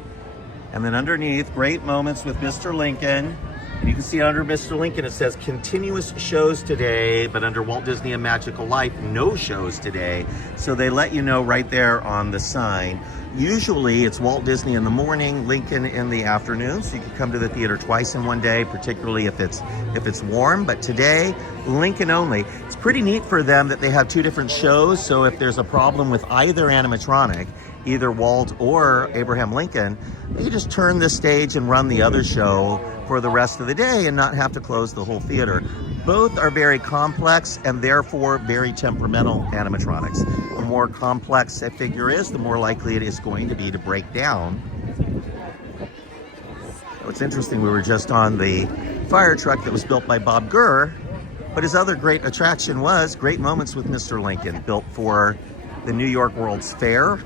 And then underneath, great moments with Mr. Lincoln. And you can see under Mr. Lincoln, it says continuous shows today, but under Walt Disney and Magical Life, no shows today. So they let you know right there on the sign. Usually it's Walt Disney in the morning, Lincoln in the afternoon. So you can come to the theater twice in one day, particularly if it's warm. But today, Lincoln only. It's pretty neat for them that they have two different shows. So if there's a problem with either animatronic, either Walt or Abraham Lincoln, you just turn the stage and run the other show for the rest of the day and not have to close the whole theater. Both are very complex and therefore very temperamental animatronics. The more complex a figure is, the more likely it is going to be to break down. It's interesting, we were just on the fire truck that was built by Bob Gurr, but his other great attraction was Great Moments with Mr. Lincoln, built for the New York World's Fair.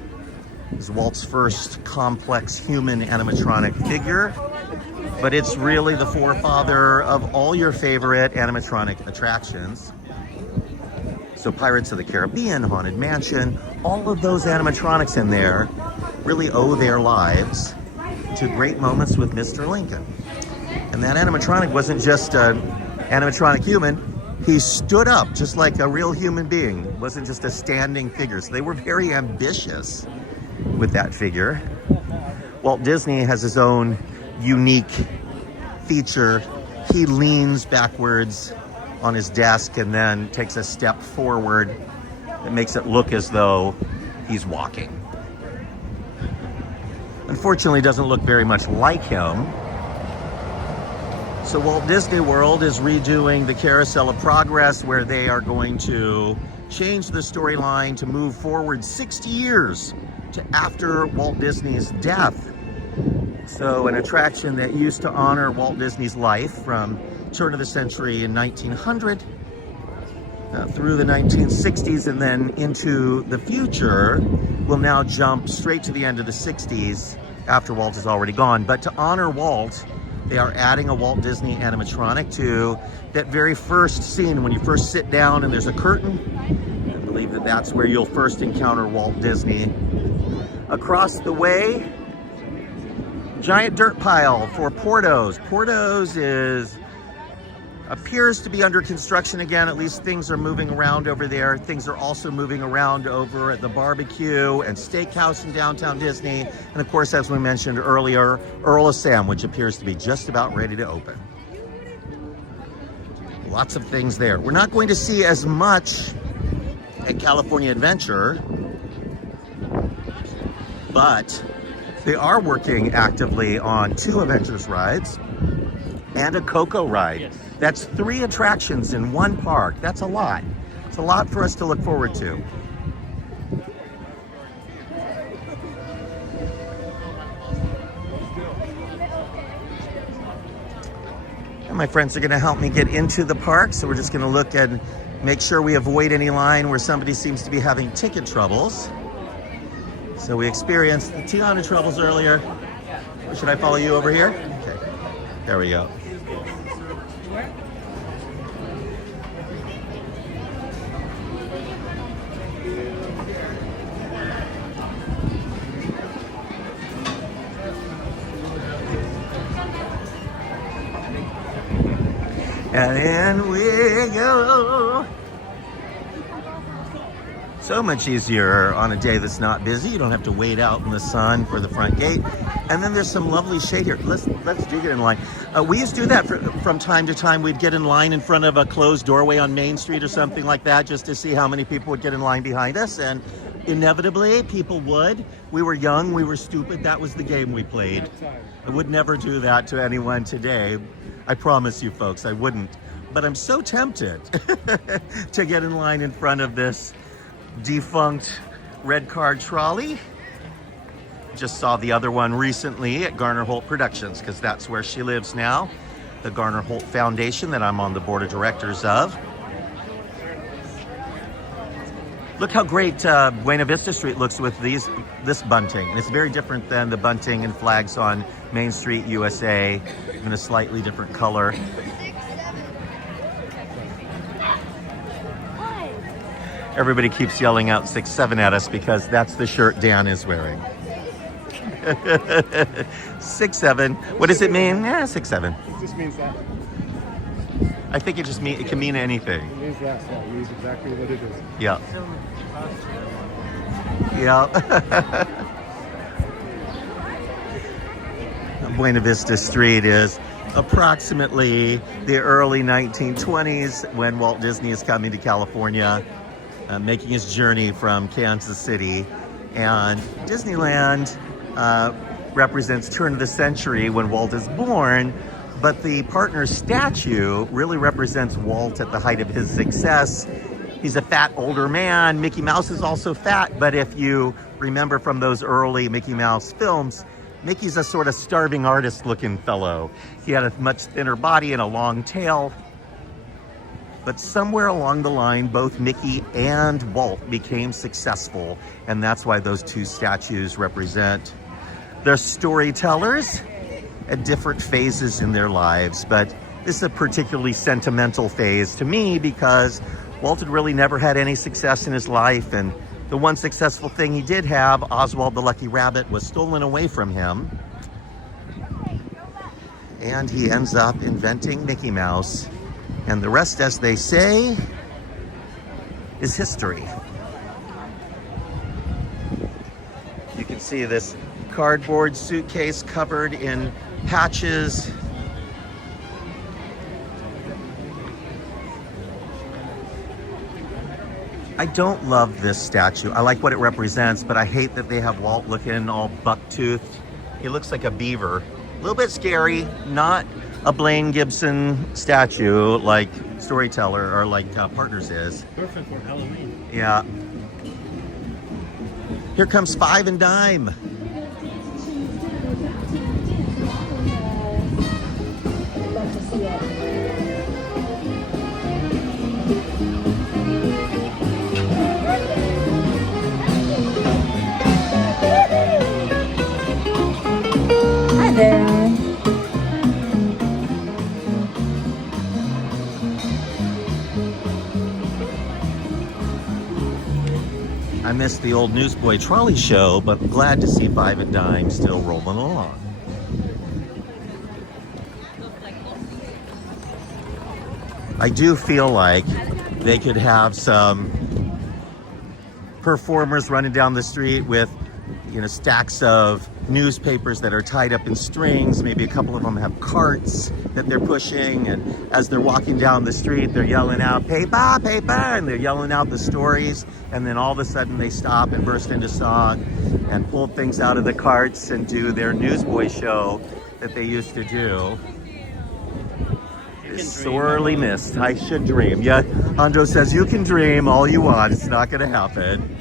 It was Walt's first complex human animatronic figure, but it's really the forefather of all your favorite animatronic attractions. So Pirates of the Caribbean, Haunted Mansion, all of those animatronics in there really owe their lives to Great Moments with Mr. Lincoln. And that animatronic wasn't just an animatronic human. He stood up just like a real human being. It wasn't just a standing figure. So they were very ambitious with that figure. Walt Disney has his own unique feature. He leans backwards on his desk and then takes a step forward. It makes it look as though he's walking. Unfortunately, it doesn't look very much like him. So Walt Disney World is redoing the Carousel of Progress, where they are going to change the storyline to move forward 60 years to after Walt Disney's death. So an attraction that used to honor Walt Disney's life from turn of the century in 1900 through the 1960s and then into the future will now jump straight to the end of the 60s after Walt is already gone. But to honor Walt, they are adding a Walt Disney animatronic to that very first scene when you first sit down and there's a curtain. I believe that that's where you'll first encounter Walt Disney. Across the way, giant dirt pile for Portos. Portos appears to be under construction again. At least things are moving around over there. Things are also moving around over at the barbecue and steakhouse in downtown Disney. And of course, as we mentioned earlier, Earl of Sam, which appears to be just about ready to open. Lots of things there. We're not going to see as much at California Adventure, but they are working actively on 2 Avengers rides and a Coco ride. Yes. That's 3 attractions in one park. That's a lot. It's a lot for us to look forward to. And my friends are going to help me get into the park, so we're just going to look and make sure we avoid any line where somebody seems to be having ticket troubles. So we experienced the Tiana troubles earlier. Should I follow you over here? Okay, there we go. And in we go. So much easier on a day that's not busy. You don't have to wait out in the sun for the front gate. And then there's some lovely shade here. Let's do get in line. We used to do that from time to time. We'd get in line in front of a closed doorway on Main Street or something like that, just to see how many people would get in line behind us. And inevitably, people would. We were young, we were stupid. That was the game we played. I would never do that to anyone today. I promise you folks, I wouldn't. But I'm so tempted to get in line in front of this defunct red card trolley. Just saw the other one recently at Garner Holt Productions, because that's where she lives now. The Garner Holt Foundation that I'm on the board of directors of. Look how great Buena Vista Street looks with this bunting. It's very different than the bunting and flags on Main Street, USA, in a slightly different color. Everybody keeps yelling out 6'7" at us because that's the shirt Dan is wearing. 6'7". What does it mean? Yeah, 6'7". It just means that. I think it just it can mean anything. It means that, so it means exactly what it is. Yeah. Yeah. Buena Vista Street is approximately the early 1920s when Walt Disney is coming to California, making his journey from Kansas City. And Disneyland represents turn of the century when Walt is born, but the partner's statue really represents Walt at the height of his success. He's a fat older man. Mickey Mouse is also fat, but if you remember from those early Mickey Mouse films, Mickey's a sort of starving artist looking fellow. He had a much thinner body and a long tail. But somewhere along the line, both Mickey and Walt became successful, and that's why those two statues represent their storytellers at different phases in their lives. But this is a particularly sentimental phase to me because Walt had really never had any success in his life, and the one successful thing he did have, Oswald the Lucky Rabbit, was stolen away from him. And he ends up inventing Mickey Mouse. And the rest, as they say, is history. You can see this cardboard suitcase covered in patches. I don't love this statue. I like what it represents, but I hate that they have Walt looking all buck-toothed. He looks like a beaver. A little bit scary, not a Blaine Gibson statue like Storyteller or like Partners is. Perfect for Halloween. Yeah. Here comes Five and Dime. Hi there. I missed the old Newsboy Trolley show, but glad to see Five and Dime still rolling along. I do feel like they could have some performers running down the street with, you know, stacks of newspapers that are tied up in strings. Maybe a couple of them have carts that they're pushing, and as they're walking down the street, they're yelling out, "Paper, paper," and they're yelling out the stories, and then all of a sudden they stop and burst into song and pull things out of the carts and do their Newsboy show that they used to do. It's sorely missed. I should dream. Yeah, Hondo says you can dream all you want. It's not going to happen.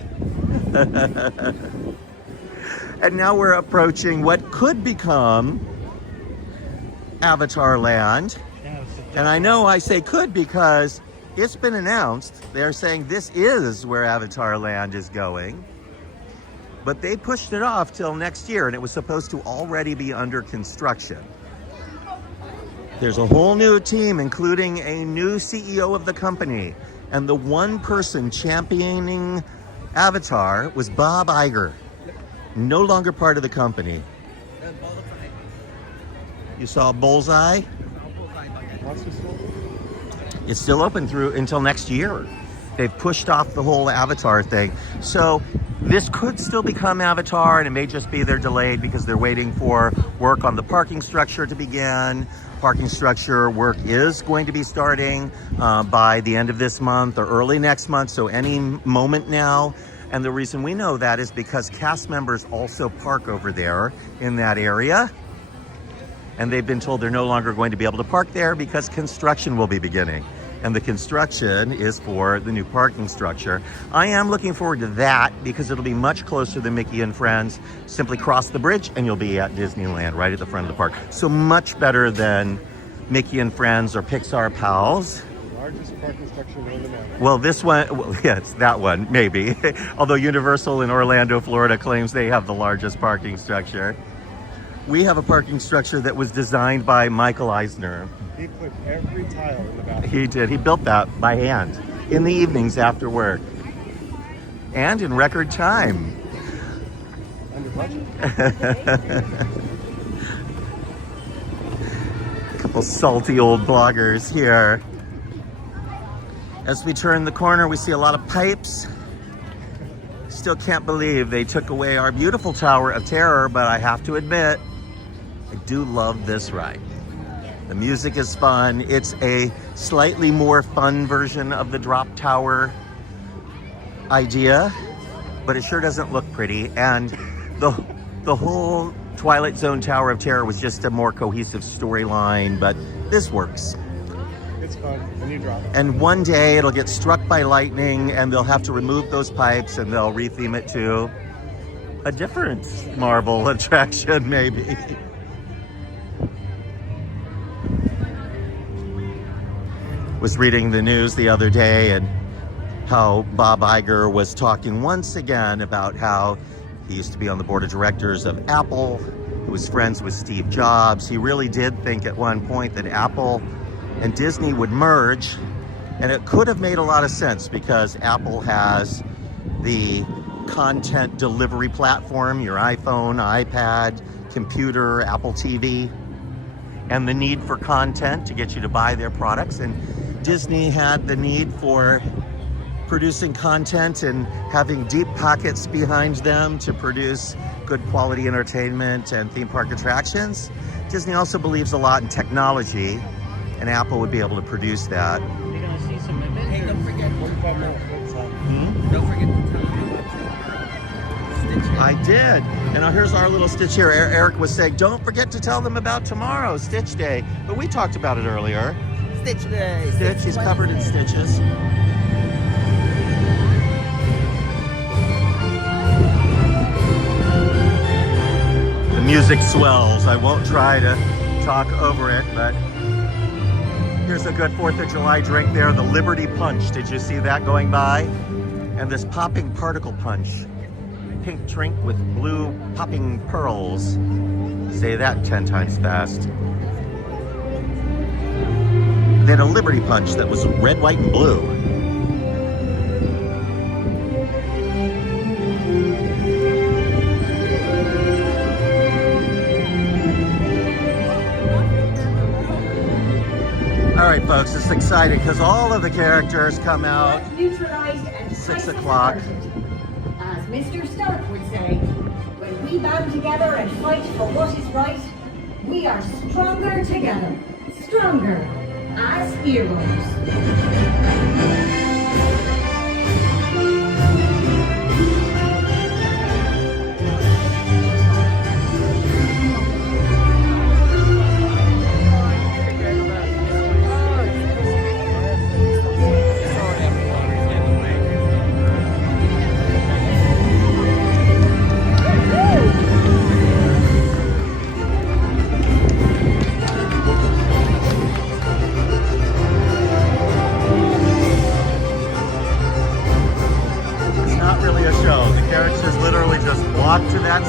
And now we're approaching what could become Avatar Land. And I know I say could because it's been announced. They're saying this is where Avatar Land is going. But they pushed it off till next year, and it was supposed to already be under construction. There's a whole new team, including a new CEO of the company. And the one person championing Avatar was Bob Iger. No longer part of the company. You saw Bullseye? It's still open through until next year. They've pushed off the whole Avatar thing. So this could still become Avatar, and it may just be they're delayed because they're waiting for work on the parking structure to begin. Parking structure work is going to be starting by the end of this month or early next month, so any moment now. And the reason we know that is because cast members also park over there in that area. And they've been told they're no longer going to be able to park there because construction will be beginning. And the construction is for the new parking structure. I am looking forward to that because it'll be much closer than Mickey and Friends. Simply cross the bridge and you'll be at Disneyland right at the front of the park. So much better than Mickey and Friends or Pixar Pals. Largest parking structure known to man. Well, this one, well, yeah, it's that one, maybe. Although Universal in Orlando, Florida claims they have the largest parking structure. We have a parking structure that was designed by Michael Eisner. He put every tile in the bathroom. He did. He built that by hand in the evenings after work. And in record time. under budget. Couple salty old bloggers here. As we turn the corner, we see a lot of pipes. Still can't believe they took away our beautiful Tower of Terror, but I have to admit, I do love this ride. The music is fun. It's a slightly more fun version of the Drop Tower idea, but it sure doesn't look pretty. And the whole Twilight Zone Tower of Terror was just a more cohesive storyline, but this works. It's fun when you drop it. And one day it'll get struck by lightning and they'll have to remove those pipes and they'll retheme it to a different Marvel attraction, maybe. Was reading the news the other day and how Bob Iger was talking once again about how he used to be on the board of directors of Apple. He was friends with Steve Jobs. He really did think at one point that Apple and Disney would merge, and it could have made a lot of sense because Apple has the content delivery platform, your iPhone, iPad, computer, Apple TV, and the need for content to get you to buy their products. And Disney had the need for producing content and having deep pockets behind them to produce good quality entertainment and theme park attractions. Disney also believes a lot in technology, and Apple would be able to produce that. You're gonna see some Avengers. Hey, don't forget Don't forget to tell me about Stitch Day. I did. And now here's our little Stitch here. Eric was saying, don't forget to tell them about tomorrow, Stitch Day. But we talked about it earlier. Stitch Day. Stitch, he's covered in stitches. The music swells. I won't try to talk over it, but here's a good 4th of July drink there, the Liberty Punch. Did you see that going by? And this popping particle punch. Pink drink with blue popping pearls. Say that 10 times fast. They had a Liberty Punch that was red, white, and blue. All right, folks, it's exciting because all of the characters come out Neutralized and 6 o'clock. As Mr. Stark would say, when we band together and fight for what is right, we are stronger together. Stronger as heroes. To that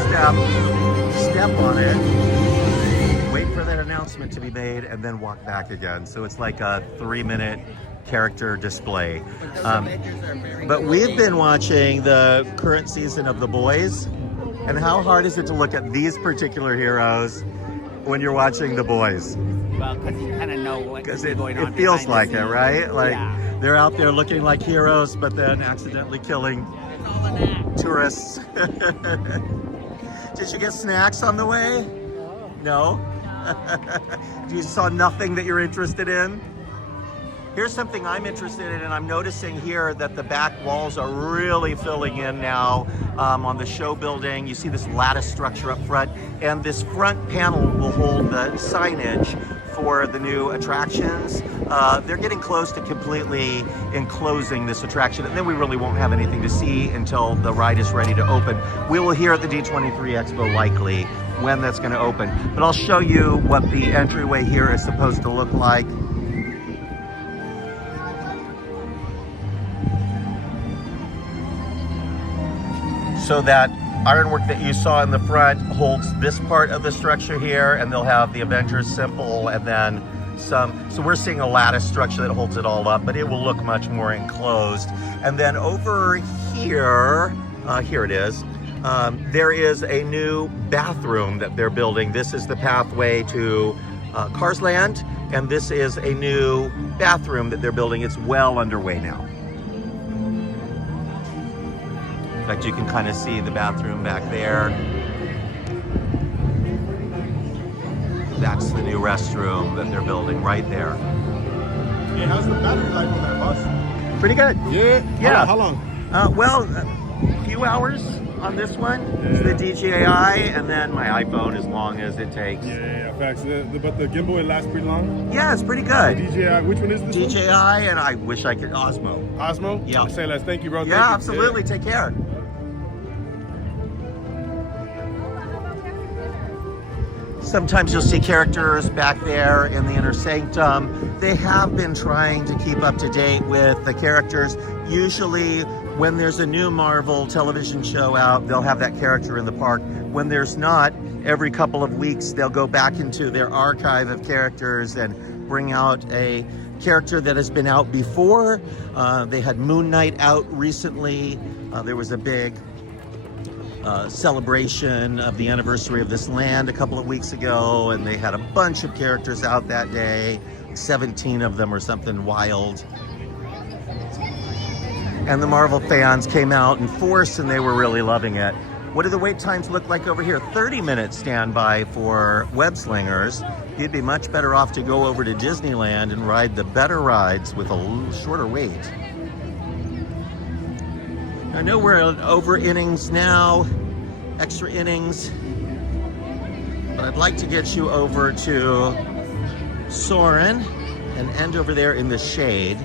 step on it, wait for that announcement to be made, and then walk back again. So it's like a 3-minute character display. But we've been watching the current season of The Boys, and how hard is it to look at these particular heroes when you're watching The Boys? Well, because you kind of know what's going on. It feels like behind it, the right? Like yeah. They're out there looking like heroes, but then accidentally killing tourists. Did you get snacks on the way? No? You saw nothing that you're interested in? Here's something I'm interested in, and I'm noticing here that the back walls are really filling in now on the show building. You see this lattice structure up front, and this front panel will hold the signage for the new attractions. They're getting close to completely enclosing this attraction, and then we really won't have anything to see until the ride is ready to open. We will hear at the D23 Expo likely when that's going to open, but I'll show you what the entryway here is supposed to look like. So that ironwork that you saw in the front holds this part of the structure here, and they'll have the Avengers symbol and then some. So we're seeing a lattice structure that holds it all up, but it will look much more enclosed. And then over here, here it is. There is a new bathroom that they're building. This is the pathway to Cars Land, and this is a new bathroom that they're building. It's well underway now. In fact, you can kind of see the bathroom back there. That's the new restroom that they're building right there. Yeah, how's the battery life on that bus? Pretty good. Yeah? Yeah. How long? Well, a few hours on this one. It's the DJI, and then my iPhone as long as it takes. Yeah, facts. But the gimbal, it lasts pretty long? Yeah, it's pretty good. DJI, which one is this DJI, one? and I wish I could Osmo. Osmo? Yeah. Say less. Thank you, bro. Yeah, Thank you. absolutely. Take care. Sometimes you'll see characters back there in the inner sanctum. They have been trying to keep up to date with the characters. Usually when there's a new Marvel television show out, they'll have that character in the park. When there's not, every couple of weeks, they'll go back into their archive of characters and bring out a character that has been out before. They had Moon Knight out recently. There was a big celebration of the anniversary of this land a couple of weeks ago, and they had a bunch of characters out that day, 17 of them or something wild. And the Marvel fans came out in force, and they were really loving it. What do the wait times look like over here? 30-minute standby for web slingers. You'd be much better off to go over to Disneyland and ride the better rides with a little shorter wait. I know we're over innings now, extra innings, but I'd like to get you over to Soarin and end over there in the shade.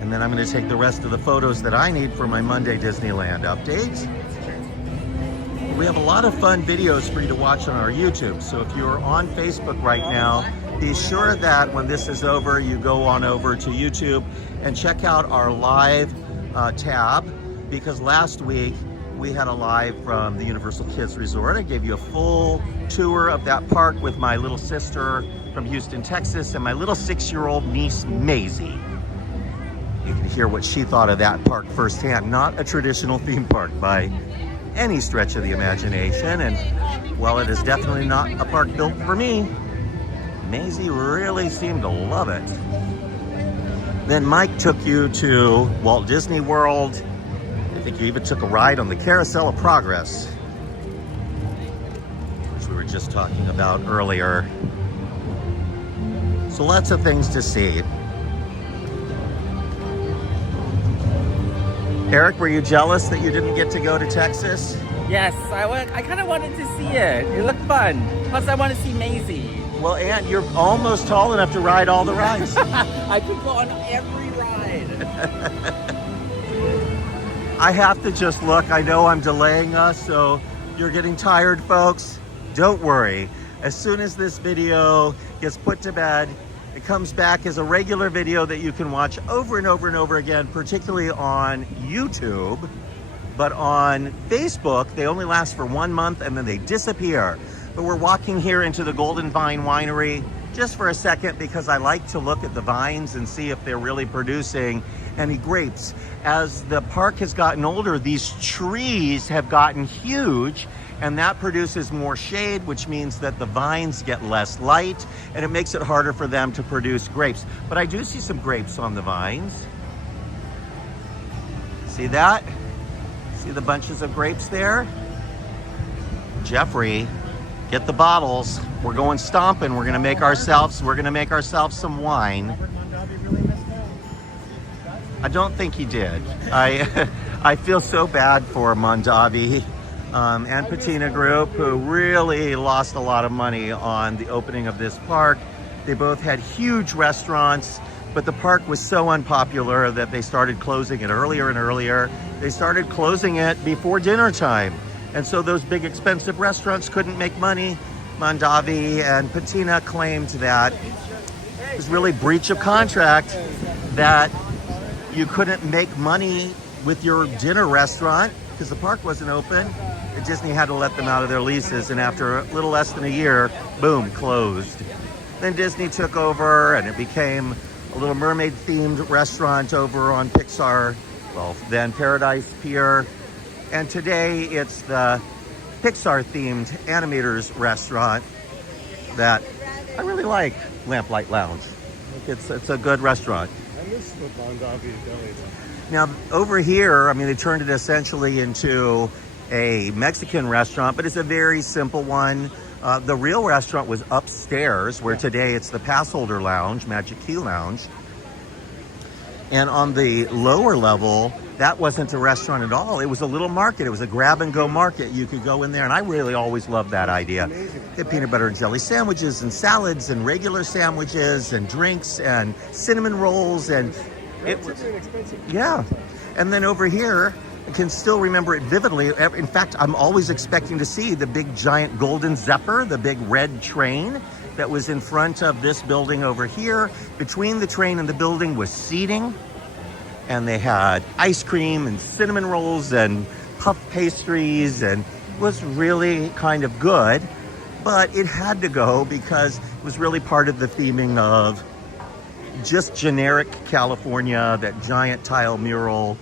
And then I'm going to take the rest of the photos that I need for my Monday Disneyland update. We have a lot of fun videos for you to watch on our YouTube. So if you're on Facebook right now, be sure that when this is over, you go on over to YouTube and check out our live tab, because last week we had a live from the Universal Kids Resort. I gave you a full tour of that park with my little sister from Houston, Texas, and my little 6-year-old niece, Maisie. You can hear what she thought of that park firsthand. Not a traditional theme park by any stretch of the imagination, and well, it is definitely not a park built for me. Maisie really seemed to love it. Then Mike took you to Walt Disney World. I think you even took a ride on the Carousel of Progress, which we were just talking about earlier. So lots of things to see. Eric, were you jealous that you didn't get to go to Texas? Yes, I kind of wanted to see it. It looked fun. Plus, I want to see Maisie. Well, and you're almost tall enough to ride all the rides. I could go on every ride. I have to just look. I know I'm delaying us, so you're getting tired, folks. Don't worry. As soon as this video gets put to bed, it comes back as a regular video that you can watch over and over and over again, particularly on YouTube. But on Facebook, they only last for 1 month and then they disappear. But we're walking here into the Golden Vine Winery just for a second because I like to look at the vines and see if they're really producing any grapes. As the park has gotten older, these trees have gotten huge, and that produces more shade, which means that the vines get less light, and it makes it harder for them to produce grapes. But I do see some grapes on the vines. See that? See the bunches of grapes there? Jeffrey, get the bottles. We're going stomping. We're gonna make ourselves some wine. I don't think he did. I feel so bad for Mondavi and Patina Group, who really lost a lot of money on the opening of this park. They both had huge restaurants, but the park was so unpopular that they started closing it earlier and earlier. They started closing it before dinner time. And so those big expensive restaurants couldn't make money. Mondavi and Patina claimed that it was really breach of contract, that you couldn't make money with your dinner restaurant because the park wasn't open. And Disney had to let them out of their leases, and after a little less than a year, boom, closed. Then Disney took over and it became a Little Mermaid themed restaurant over on Pixar, well, then Paradise Pier. And today it's the Pixar-themed animators restaurant that I really like, Lamplight Lounge. It's a good restaurant. I miss the Bondavi Deli. Now, over here, I mean, they turned it essentially into a Mexican restaurant, but it's a very simple one. The real restaurant was upstairs, where today it's the Passholder Lounge, Magic Key Lounge. And on the lower level, that wasn't a restaurant at all. It was a little market. It was a grab-and-go market. You could go in there, and I really always loved that idea. They had peanut butter and jelly sandwiches and salads and regular sandwiches and drinks and cinnamon rolls, and it was inexpensive. yeah. And then over here, I can still remember it vividly. In fact, I'm always expecting to see the big giant Golden Zephyr, the big red train that was in front of this building over here. Between the train and the building was seating, and they had ice cream and cinnamon rolls and puff pastries, and it was really kind of good. But it had to go because it was really part of the theming of just generic California. That giant tile mural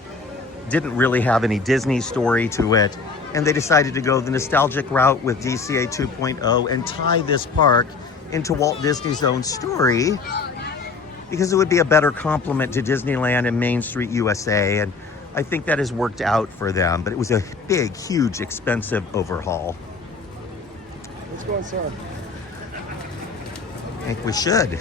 didn't really have any Disney story to it, and they decided to go the nostalgic route with DCA 2.0 and tie this park into Walt Disney's own story, because it would be a better complement to Disneyland and Main Street USA, and I think that has worked out for them. But it was a big, huge, expensive overhaul. Let's go inside. I think we should.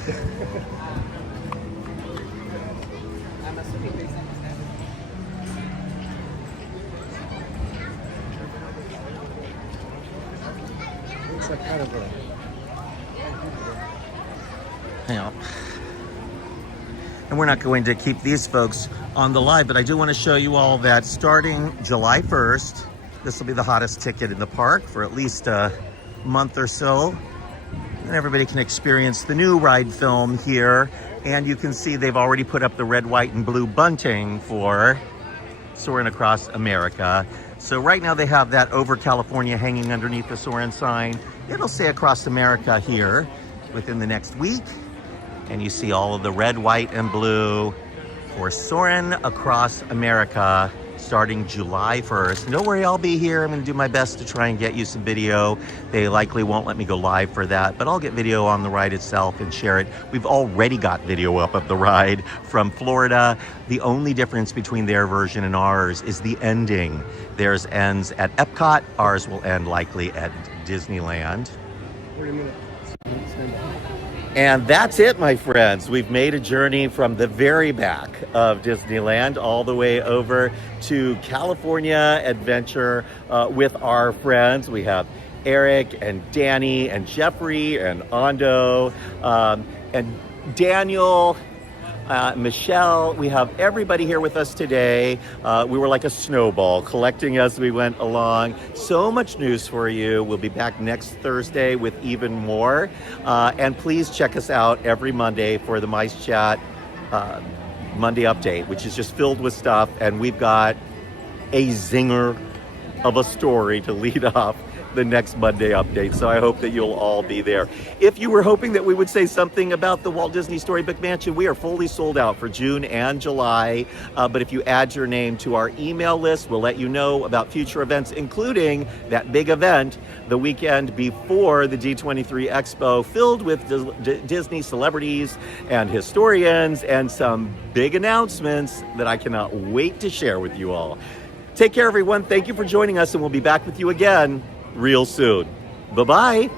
It's like kind of a... Yeah. And we're not going to keep these folks on the live, but I do want to show you all that starting July 1st, this will be the hottest ticket in the park for at least a month or so. And everybody can experience the new ride film here. And you can see they've already put up the red, white, and blue bunting for Soarin' Across America. So right now they have that over California hanging underneath the Soarin' sign. It'll say Across America here within the next week. And you see all of the red, white, and blue for Soarin' Across America starting July 1st. Don't worry, I'll be here. I'm going to do my best to try and get you some video. They likely won't let me go live for that, but I'll get video on the ride itself and share it. We've already got video up of the ride from Florida. The only difference between their version and ours is the ending. Theirs ends at Epcot. Ours will end likely at Disneyland. Wait a minute. Stand by. And that's it, my friends. We've made a journey from the very back of Disneyland all the way over to California Adventure with our friends. We have Eric and Danny and Jeffrey and Ando and Daniel, Michelle. We have everybody here with us today. We were like a snowball collecting as we went along. So much news for you. We'll be back next Thursday with even more. And please check us out every Monday for the MiceChat Monday update, which is just filled with stuff. And we've got a zinger of a story to lead off the next Monday update. So I hope that you'll all be there. If you were hoping that we would say something about the Walt Disney Storybook Mansion, we are fully sold out for June and July. But if you add your name to our email list, we'll let you know about future events, including that big event the weekend before the D23 Expo, filled with Disney celebrities and historians and some big announcements that I cannot wait to share with you all. Take care, everyone. Thank you for joining us, and we'll be back with you again real soon. Bye-bye.